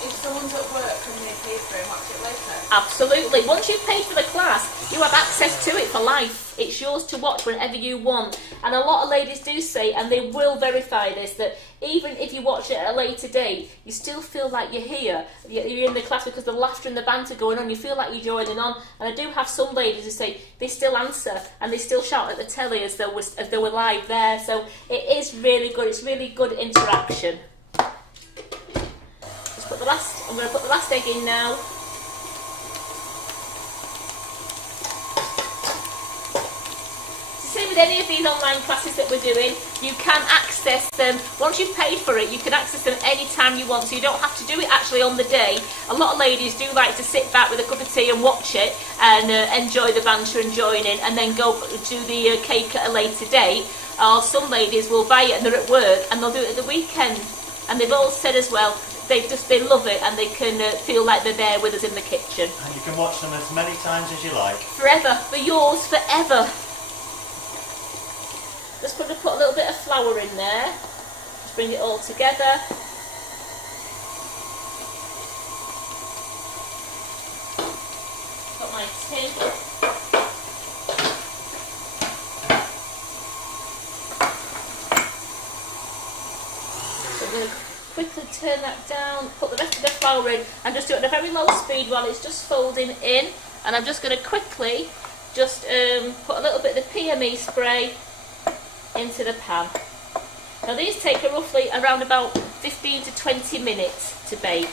If someone's at work, can they pay for it and watch it later? Absolutely. Once you've paid for the class, you have access to it for life. It's yours to watch whenever you want. And a lot of ladies do say, and they will verify this, that even if you watch it at a later date, you still feel like you're here. You're in the class because the laughter and the banter going on. You feel like you're joining on. And I do have some ladies who say they still answer and they still shout at the telly as they were live there. So it is really good. It's really good interaction. I'm going to put the last egg in now. Same with any of these online classes that we're doing, you can access them, once you've paid for it, you can access them anytime you want, so you don't have to do it actually on the day. A lot of ladies do like to sit back with a cup of tea and watch it and enjoy the banter and join in, and then go do the cake at a later date. Or some ladies will buy it and they're at work and they'll do it at the weekend. And they've all said as well, they love it and they can feel like they're there with us in the kitchen. And you can watch them as many times as you like. Forever, for yours, forever. Just going to put a little bit of flour in there. Just bring it all together. Got my tin. So I'm going to quickly turn that down, put the rest of the flour in, and just do it at a very low speed while it's just folding in. And I'm just going to quickly just put a little bit of the PME spray into the pan. Now these take roughly around about 15 to 20 minutes to bake.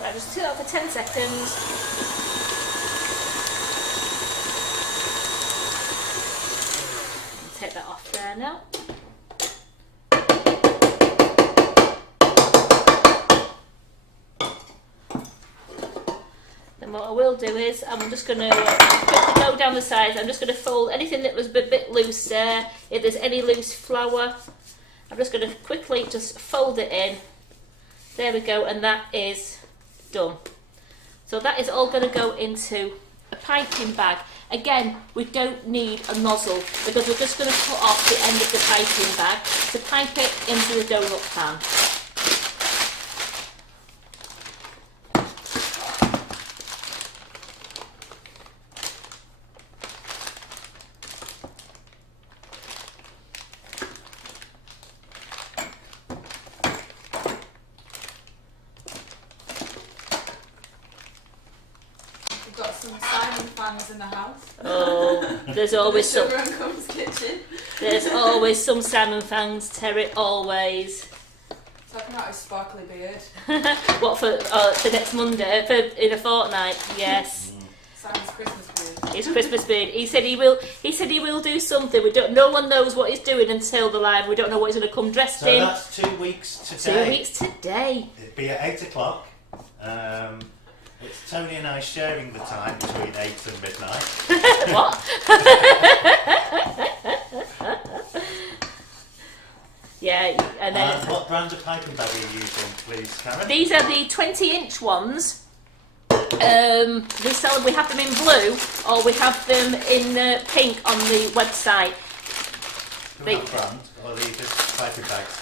Right, just do that for 10 seconds. Take that off there now. Then what I will do is I'm just going to quickly go down the sides. I'm just going to fold anything that was a bit loose there. If there's any loose flour, I'm just going to quickly just fold it in. There we go, and that is done. So that is all going to go into a piping bag. Again, we don't need a nozzle because we're just going to cut off the end of the piping bag to pipe it into the donut pan. We've got some Simon fans in the house. Oh, there's always some. Sugar and Crumbs kitchen. There's always some salmon fangs, Terry. Always. Talking about his sparkly beard. What for next Monday? In a fortnight? Yes. Simon's Christmas beard. His Christmas beard. He said he will. He said he will do something. We don't. No one knows what he's doing until the live. We don't know what he's going to come dressed So in. that's 2 weeks today. 2 weeks today. It'd be at 8 o'clock. It's Tony and I sharing the time between 8 and midnight. What? Yeah, and then What brand of piping bag are you using, please, Karen? these are the 20-inch ones. They sell. We have them in blue, or we have them in pink on the website. What brand? Or are they just piping bags?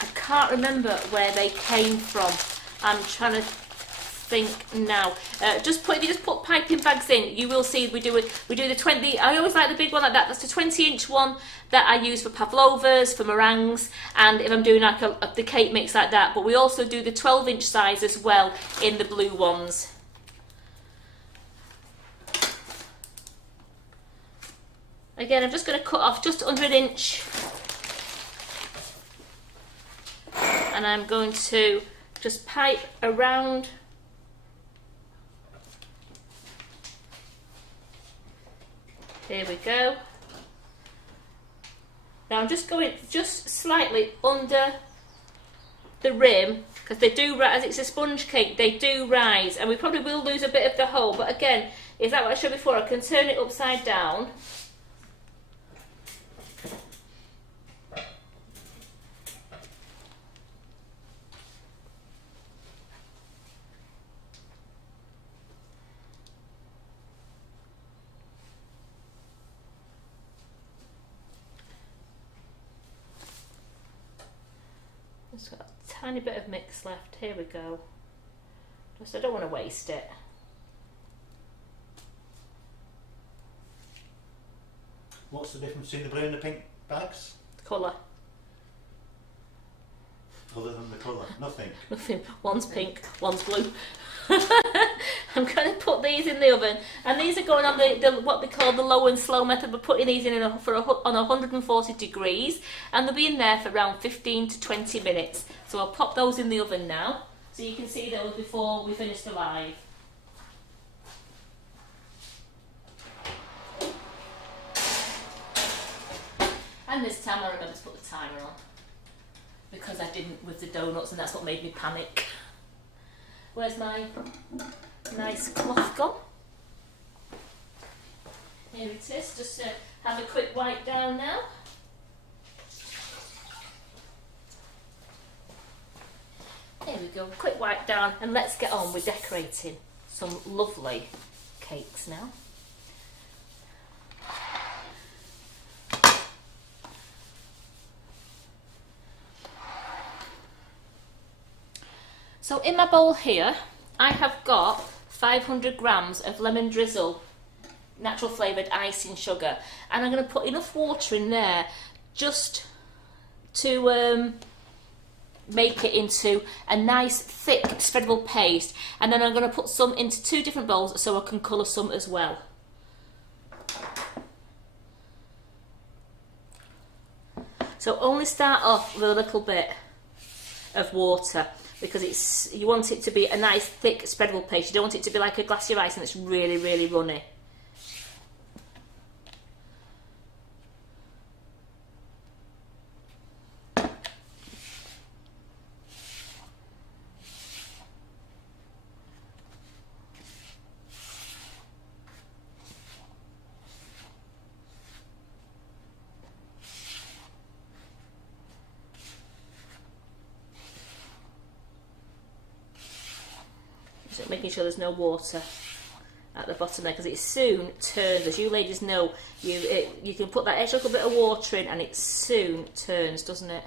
I can't remember where they came from. I'm trying to think now. If you just put piping bags in, you will see we do the 20. I always like the big one like that. That's the 20-inch one that I use for pavlovas, for meringues, and if I'm doing like the cake mix like that. But we also do the 12-inch size as well in the blue ones. Again, I'm just going to cut off just under an inch, and I'm going to just pipe around. Here we go. Now I'm just going just slightly under the rim, because they do, as it's a sponge cake, they do rise, and we probably will lose a bit of the hole. But again, is that what I showed before? I can turn it upside down. Just got a tiny bit of mix left. Here we go. Just, I don't want to waste it. What's the difference between the blue and the pink bags? Colour. Other than the colour? Nothing. Nothing. One's pink, one's blue. I'm going to put these in the oven, and these are going on the what they call the low and slow method. We're putting these in on 140 degrees, and they'll be in there for around 15 to 20 minutes. So I'll pop those in the oven now, so you can see those before we finish the live. And this time I remember to put the timer on, because I didn't with the donuts, and that's what made me panic. Where's my nice cloth gone? Here it is, just to have a quick wipe down now. There we go, quick wipe down, and let's get on with decorating some lovely cakes now. So in my bowl here, I have got 500 grams of lemon drizzle, natural flavoured icing sugar, and I'm going to put enough water in there just to make it into a nice thick spreadable paste, and then I'm going to put some into 2 different bowls so I can colour some as well. So only start off with a little bit of water, because you want it to be a nice thick spreadable paste. You don't want it to be like a glassy of icing that's really, really runny. Making sure there's no water at the bottom there, because it soon turns. As you ladies know, you can put that extra little bit of water in and it soon turns, doesn't it?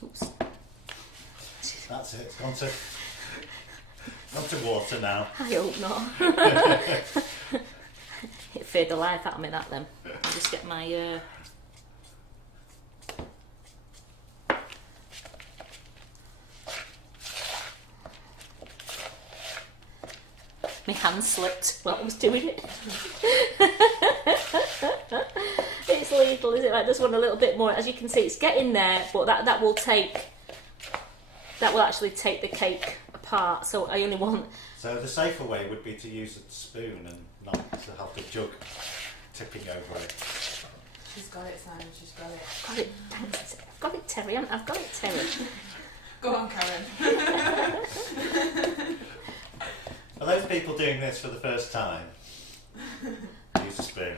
Oops. That's it. It's gone to water now. I hope not. It feared the life out of me, that then. I'll just get my my hand slipped while I was doing it. It's lethal, is it? I just want a little bit more. As you can see, it's getting there, but that will actually take the cake apart. So I only want. So the safer way would be to use a spoon and not to have the jug tipping over it. She's got it, Simon. She's got it. Got it. Thanks. I've got it, Terry. I've got it, Terry. Go on, Karen. Are those people doing this for the first time? Use a spoon.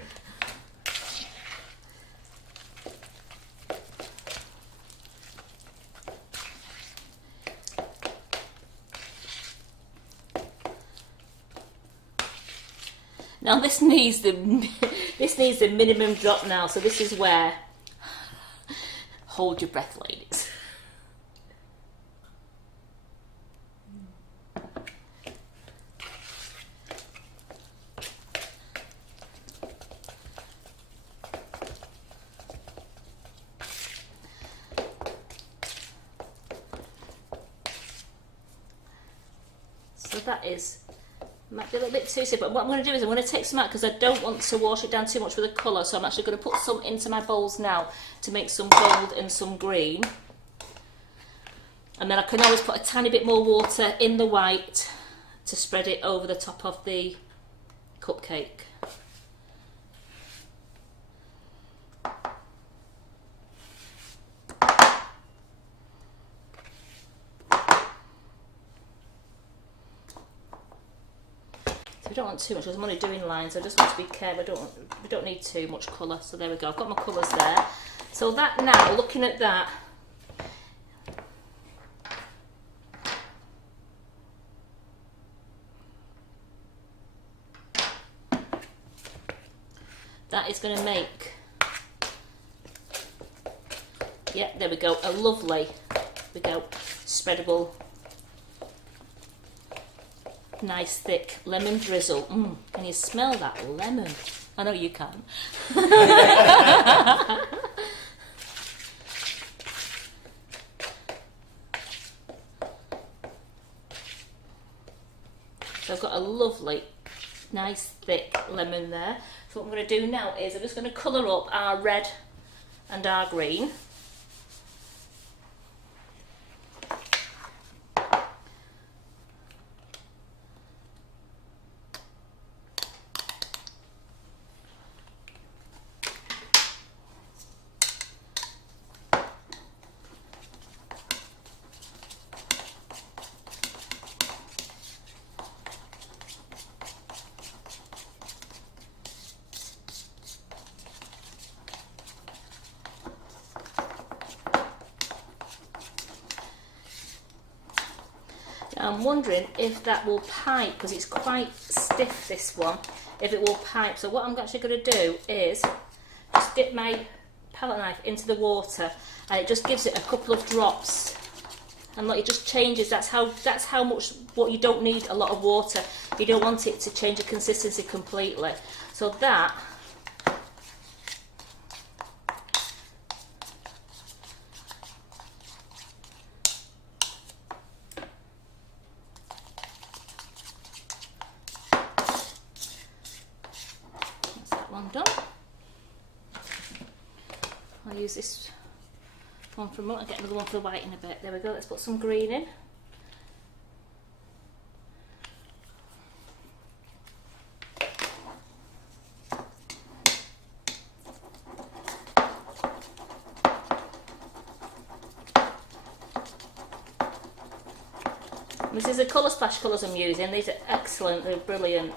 Now this needs the minimum drop now. So this is where, hold your breath, ladies. So that might be a little bit too soon, but what I'm going to do is I'm going to take some out because I don't want to wash it down too much with the colour, so I'm actually going to put some into my bowls now to make some gold and some green. And then I can always put a tiny bit more water in the white to spread it over the top of the cupcake. We don't want too much because I'm only doing lines. I just want to be careful. We don't need too much colour. So there we go. I've got my colours there. So that now, looking at that, that is going to make, yeah, there we go, a lovely, spreadable, nice thick lemon drizzle. Can you smell that lemon? I know you can. So I've got a lovely, nice thick lemon there. So what I'm going to do now is I'm just going to colour up our red and our green. I'm wondering if that will pipe, because it's quite stiff, this one, if it will pipe. So what I'm actually going to do is just dip my palette knife into the water, and it just gives it a couple of drops, and look, it just changes. That's how much, what you don't need a lot of water. You don't want it to change the consistency completely. So that, that's that one done. I'll use this one for a moment. I'll get another one for the white in a bit. There we go. Let's put some green in. This is the Colour Splash colours I'm using. These are excellent. They're brilliant.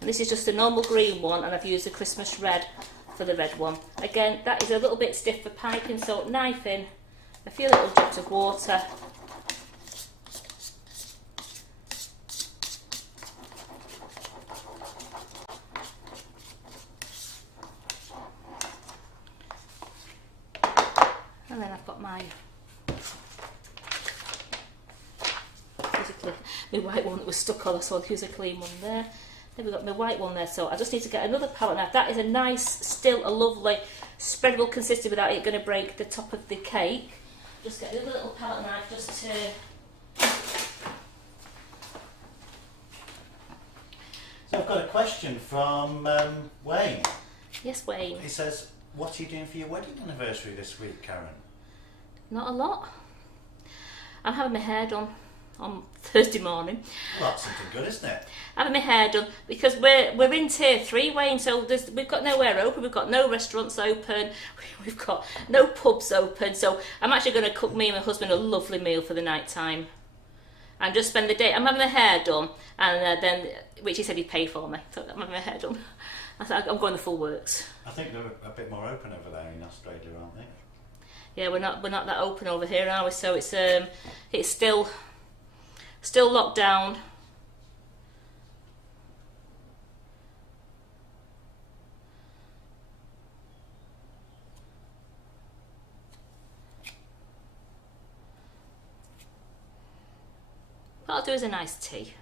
And this is just a normal green one, and I've used the Christmas red for the red one. Again, that is a little bit stiff for piping, so knife in a few little drops of water. And then I've got my white one that was stuck on, so I'll use a clean one there. Then we've got my white one there, so I just need to get another palette knife. That is a nice, still a lovely, spreadable consistency without it going to break the top of the cake. Just get another little palette knife just to... So I've got a question from Wayne. Yes, Wayne. He says, what are you doing for your wedding anniversary this week, Karen? Not a lot. I'm having my hair done on Thursday morning. Well, that's something good, isn't it? Having my hair done, because we're in tier 3, Wayne, so we've got nowhere open, we've got no restaurants open, we've got no pubs open, so I'm actually going to cook me and my husband a lovely meal for the night time and just spend the day. I'm having my hair done, and then, which he said he'd pay for me, so I'm having my hair done. I thought I'm going the full works. I think they're a bit more open over there in Australia, aren't they? Yeah, we're not that open over here, are we? So it's still locked down. What I'll do is a nice tea.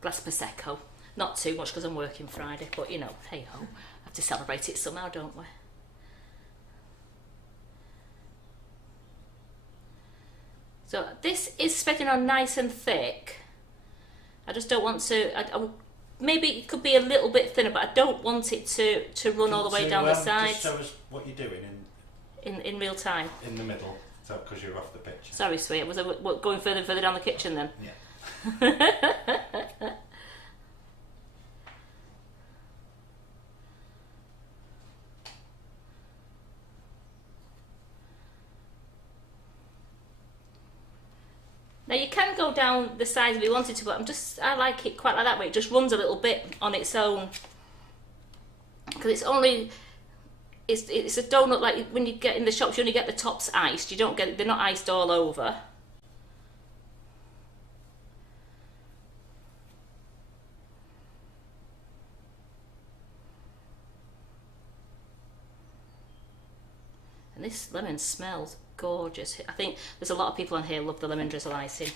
Glass of Prosecco. Not too much because I'm working Friday, but you know, hey ho, have to celebrate it somehow, don't we? So this is spreading on nice and thick. I just don't want to, maybe it could be a little bit thinner, but I don't want it to run all the way down the sides. Just show us what you're doing in real time. In the middle, so because you're off the picture. Sorry, sweet. Was I going further and further down the kitchen then? Yeah. Now you can go down the sides if you wanted to, but I like it quite like that way. It just runs a little bit on its own, because it's a donut. Like when you get in the shops, you only get the tops iced. You don't get, they're not iced all over. And this lemon smells gorgeous. I think there's a lot of people on here who love the lemon drizzle icing.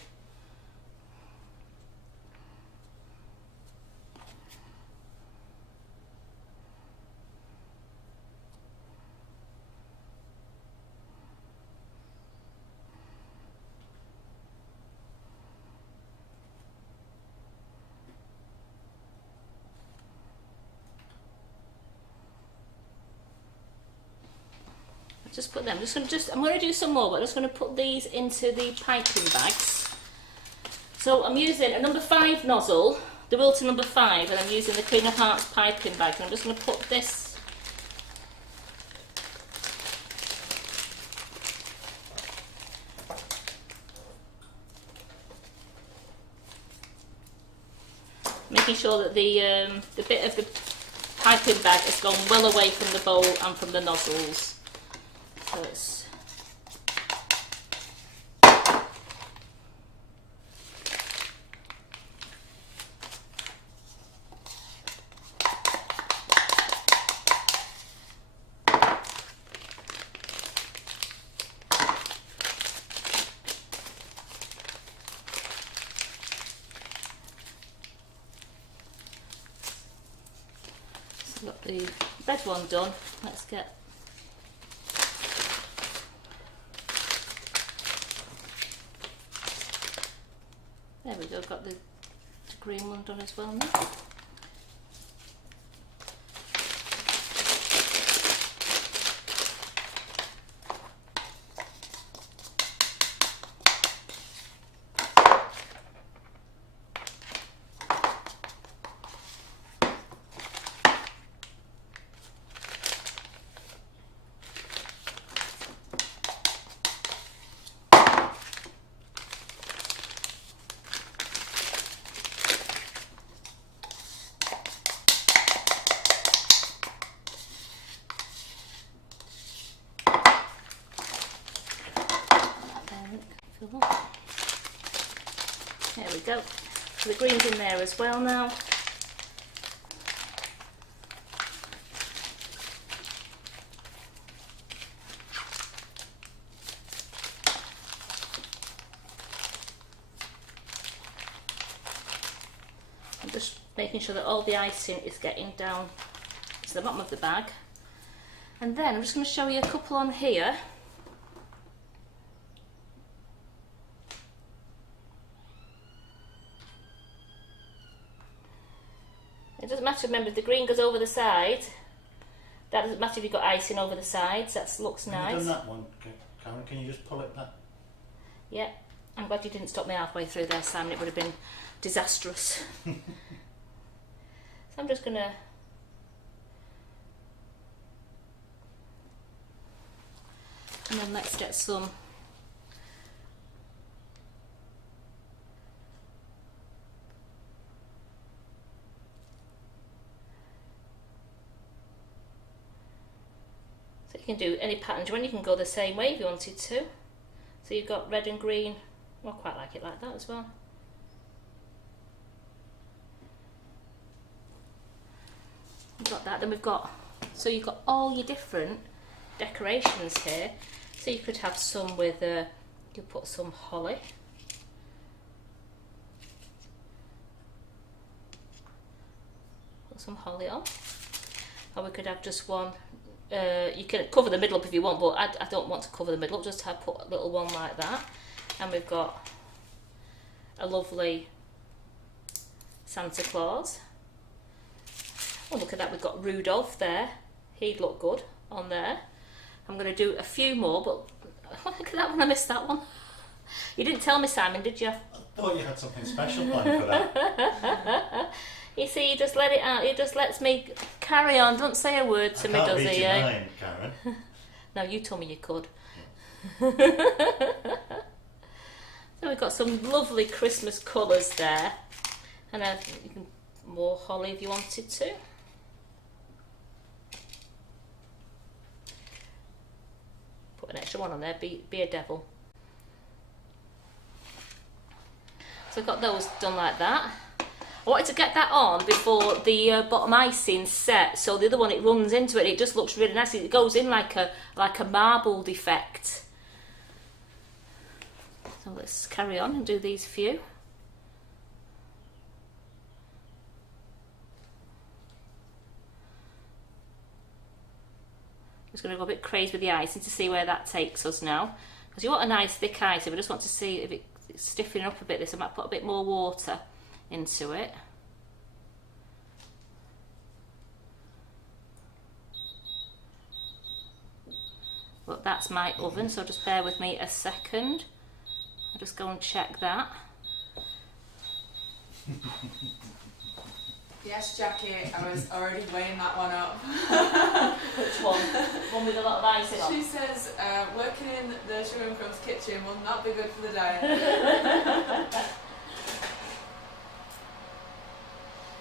Just put them. I'm going to do some more, but I'm just going to put these into the piping bags. So I'm using a number 5 nozzle, the Wilton number 5, and I'm using the Queen of Hearts piping bag. And I'm just going to put this making sure that the bit of the piping bag has gone well away from the bowl and from the nozzles. So it's got the red one done. Let's get there we go, got the green one done as well now. There we go. So the green's in there as well now. I'm just making sure that all the icing is getting down to the bottom of the bag. And then I'm just going to show you a couple on here. It doesn't matter, remember, if the green goes over the side, that doesn't matter if you've got icing over the sides, that looks nice. Have you done that one, Karen? Can you just pull it back? Yeah, I'm glad you didn't stop me halfway through there, Simon, it would have been disastrous. So I'm just going to and then let's get some you can do any pattern you can go the same way if you wanted to. So you've got red and green. I quite like it like that as well. We've got that, then we've got, so you've got all your different decorations here. So you could have some with, you put some holly. Put some holly on. Or we could have just one. You can cover the middle up if you want, but I don't want to cover the middle up, just have put a little one like that. And we've got a lovely Santa Claus. Oh, look at that, we've got Rudolph there. He'd look good on there. I'm going to do a few more, but look at that one, I missed that one. You didn't tell me, Simon, did you? I thought you had something special planned for that. You see, he just let it out. He just lets me carry on. Don't say a word to me, does he? I can't read your mind, Karen. No, you told me you could. So we've got some lovely Christmas colours there, and you can more holly if you wanted to. Put an extra one on there. Be a devil. So I've got those done like that. I wanted to get that on before the bottom icing set, so the other one, it runs into it. It just looks really nice. It goes in like a marbled effect. So let's carry on and do these few. Just going to go a bit crazy with the icing to see where that takes us now. Because you want a nice thick icing, we just want to see if it's stiffening up a bit. This I might put a bit more water into it. But that's my oven, so just bear with me a second. I'll just go and check that. Yes, Jackie, I was already weighing that one up. Which one? One with a lot of icing on? She says, working in the Sugar and Crumbs kitchen will not be good for the diet.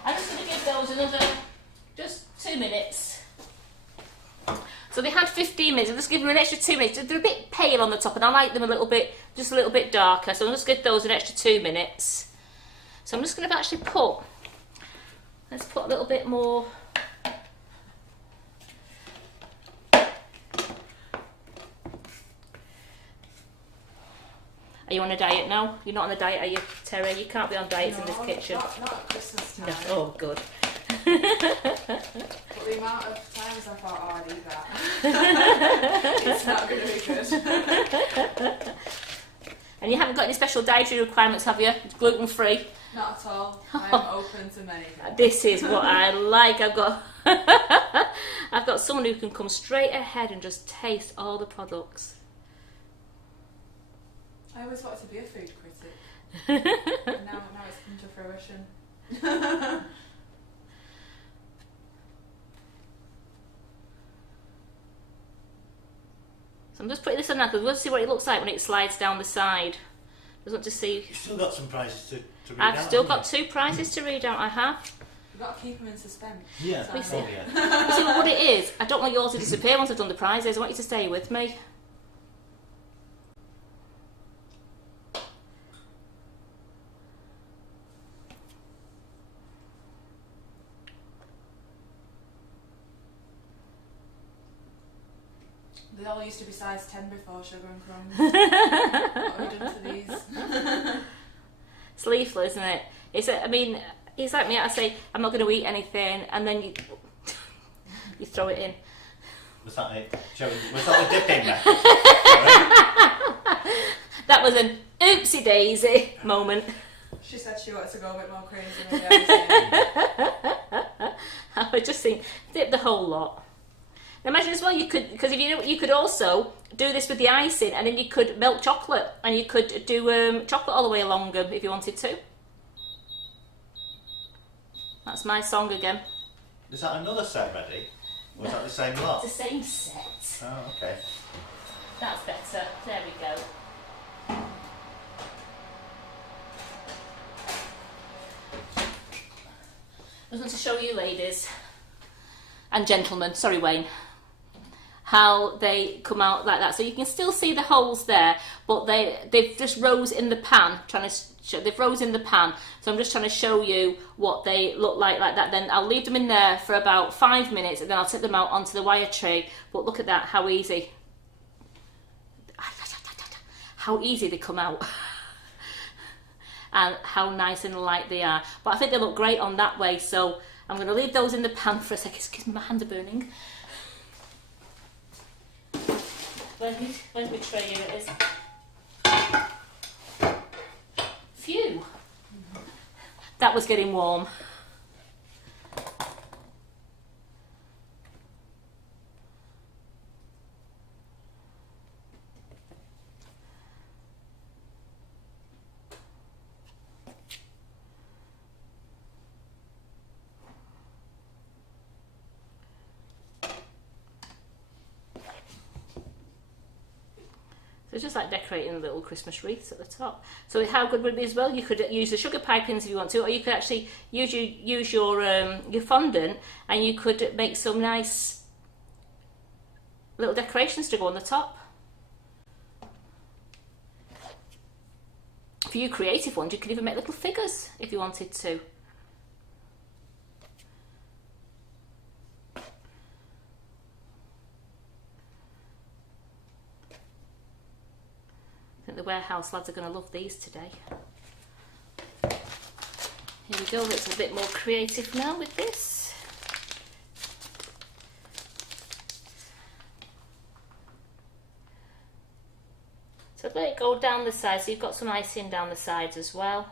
I'm just going to give those another, just 2 2 minutes. So they had 15 minutes. I'm just giving them an extra 2 minutes. They're a bit pale on the top, and I like them a little bit, just a little bit darker. So I'm just give those an extra 2 minutes. So I'm just going to actually put. Let's put a little bit more. Are you on a diet now? You're not on a diet, are you, Terry? You can't be on diets in this kitchen. Not at Christmas time. No. Oh, good. But the amount of times I thought, oh, I'd eat that. It's not going to be good. And you haven't got any special dietary requirements, have you? Gluten-free? Not at all. I'm open to many things. This is what I like. I've got I've got someone who can come straight ahead and just taste all the products. I always wanted to be a food critic. And now it's come to fruition. So I'm just putting this on now because we'll see what it looks like when it slides down the side. Just want to see. You've still got some prizes to read I've out, still haven't got 2 prizes to read out. I have. You've got to keep them in suspense. you? Yeah, We see. oh, yeah. You see what it is? I don't want you all to disappear once I've done the prizes. I want you to stay with me. They all used to be size 10 before Sugar and Crumbs. What have we done to these? It's lethal, isn't it? I mean, it's like me. I say I'm not going to eat anything, and then you you throw it in. Was that it? Was that a dip in there? That was an oopsie daisy moment. She said she wanted to go a bit more crazy with everything. I would just think dip the whole lot. Now imagine as well you could, because if you could also do this with the icing, and then you could melt chocolate, and you could do chocolate all the way along them if you wanted to. That's my song again. Is that another set ready? Or is that the same lot? It's the same set. Oh, okay. That's better. There we go. I just want to show you ladies and gentlemen, sorry Wayne, how they come out like that. So you can still see the holes there, but they've just rose in the pan, they've rose in the pan. So I'm just trying to show you what they look like that. Then I'll leave them in there for about 5 minutes, and then I'll take them out onto the wire tray. But look at that, how easy. How easy they come out. And how nice and light they are. But I think they look great on that way, so I'm going to leave those in the pan for a second. Excuse me, my hands are burning. Where's my tray? Here it is. Phew. That was getting warm. It's just like decorating little Christmas wreaths at the top. So how good would it be as well? You could use the sugar pie pins if you want to, or you could actually use your fondant, and you could make some nice little decorations to go on the top. For you creative ones, you could even make little figures if you wanted to. I think the warehouse lads are going to love these today. Here we go, let's be a bit more creative now with this. So let it go down the sides, so you've got some icing down the sides as well.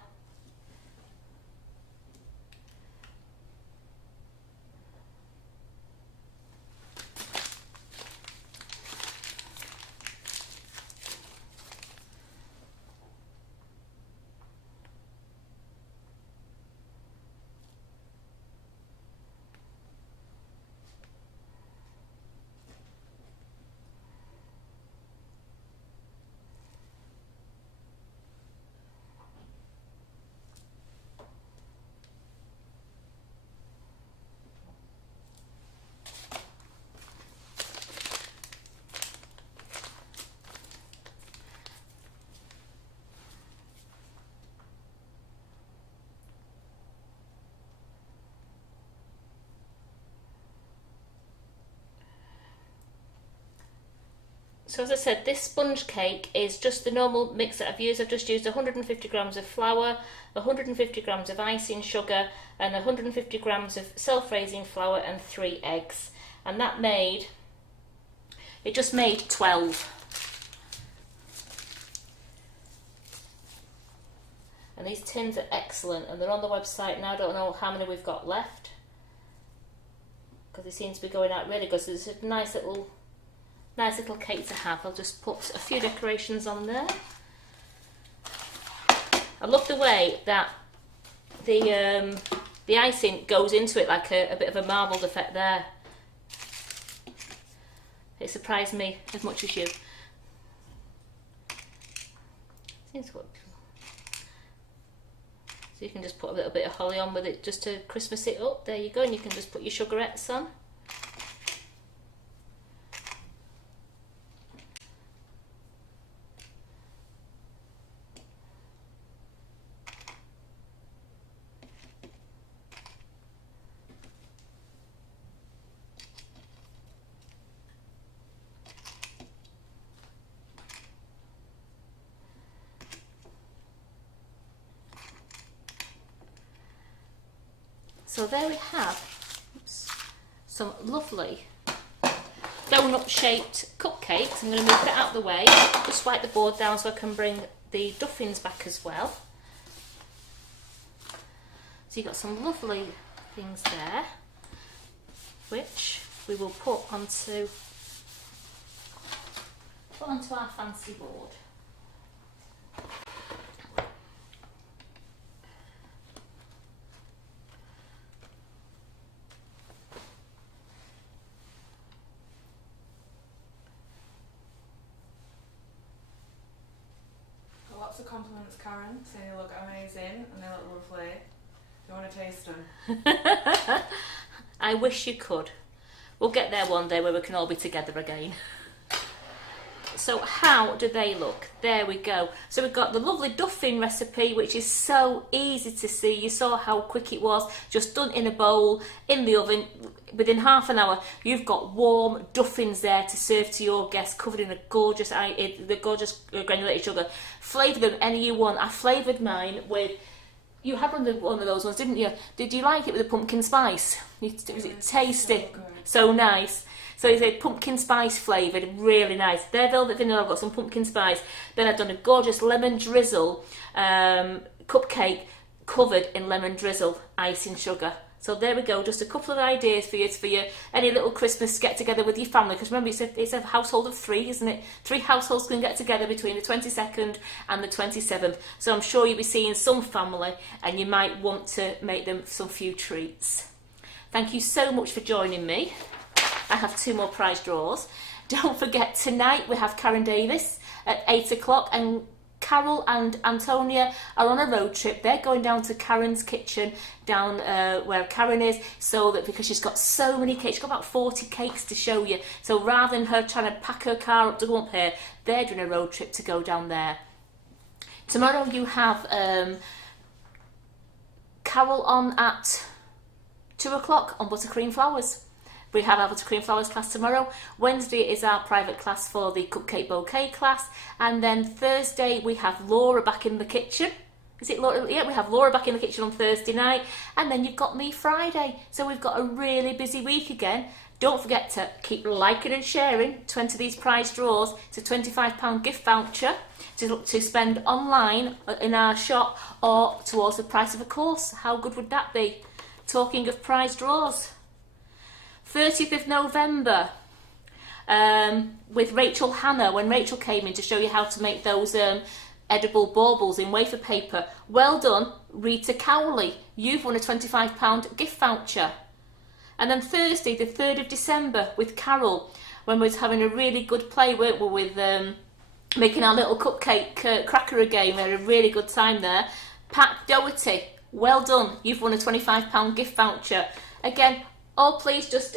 So as I said, this sponge cake is just the normal mix that I've used. I've just used 150 grams of flour, 150 grams of icing sugar, and 150 grams of self-raising flour and 3 eggs. And that just made 12. And these tins are excellent, and they're on the website now. I don't know how many we've got left, because they seem to be going out really good. So it's a nice little cake to have. I'll just put a few decorations on there. I love the way that the icing goes into it, like a bit of a marbled effect there. It surprised me as much as you. Seems good. So you can just put a little bit of holly on with it just to Christmas it up. There you go, and you can just put your sugarettes on. So there we have some lovely donut shaped cupcakes. I'm going to move that out of the way, just wipe the board down so I can bring the Duffins back as well. So you've got some lovely things there, which we will put onto our fancy board. Lots of compliments, Karen, saying they look amazing and they look lovely. Do you want to taste them? I wish you could. We'll get there one day where we can all be together again. So how do they look? There we go. So we've got the lovely Duffin recipe, which is so easy to see. You saw how quick it was, just done in a bowl, in the oven. Within half an hour, you've got warm Duffins there to serve to your guests, covered in a gorgeous granulated sugar. Flavour them any you want. I flavoured mine with, you had one of those ones, didn't you? Did you like it with the pumpkin spice? Was it tasty? So nice. So it's a pumpkin spice flavoured, really nice. Their velvet vanilla, I've got some pumpkin spice. Then I've done a gorgeous lemon drizzle cupcake covered in lemon drizzle icing sugar. So there we go, just a couple of ideas for you, any little Christmas get together with your family. Because remember, it's a household of 3, isn't it? 3 households can get together between the 22nd and the 27th. So I'm sure you'll be seeing some family, and you might want to make them some few treats. Thank you so much for joining me. I have 2 more prize draws. Don't forget, tonight we have Karen Davis at 8 o'clock, and Carol and Antonia are on a road trip. They're going down to Karen's kitchen, down where Karen is, so that, because she's got so many cakes, she's got about 40 cakes to show you. So rather than her trying to pack her car up to go up here, they're doing a road trip to go down there. Tomorrow you have Carol on at 2 o'clock on Buttercream Flowers. We have our Buttercream Flowers class tomorrow. Wednesday is our private class for the Cupcake Bouquet class. And then Thursday we have Laura back in the kitchen. Is it Laura? Yeah, we have Laura back in the kitchen on Thursday night. And then you've got me Friday. So we've got a really busy week again. Don't forget to keep liking and sharing to enter these prize draws. It's a £25 gift voucher to spend online in our shop, or towards the price of a course. How good would that be? Talking of prize draws, 30th of November with Rachel Hannah, when Rachel came in to show you how to make those edible baubles in wafer paper. Well done, Rita Cowley. You've won a £25 gift voucher. And then Thursday, the 3rd of December, with Carol, when we was having a really good play, weren't we, with making our little cupcake cracker game. We had a really good time there. Pat Doherty, well done. You've won a £25 gift voucher. Again, or please just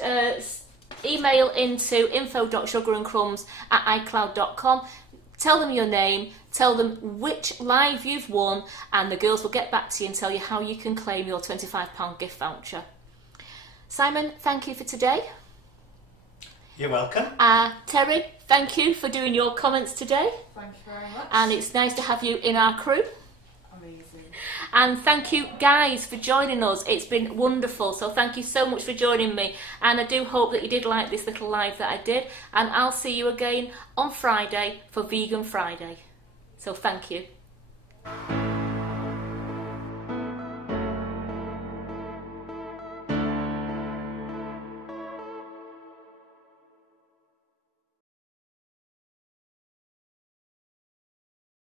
email into info.sugarandcrumbs@icloud.com. Tell them your name, tell them which live you've won, and the girls will get back to you and tell you how you can claim your £25 gift voucher. Simon, thank you for today. You're welcome. Terry, thank you for doing your comments today. Thank you very much. And it's nice to have you in our crew. Amazing. And thank you guys for joining us. It's been wonderful. So thank you so much for joining me. And I do hope that you did like this little live that I did. And I'll see you again on Friday for Vegan Friday. So thank you.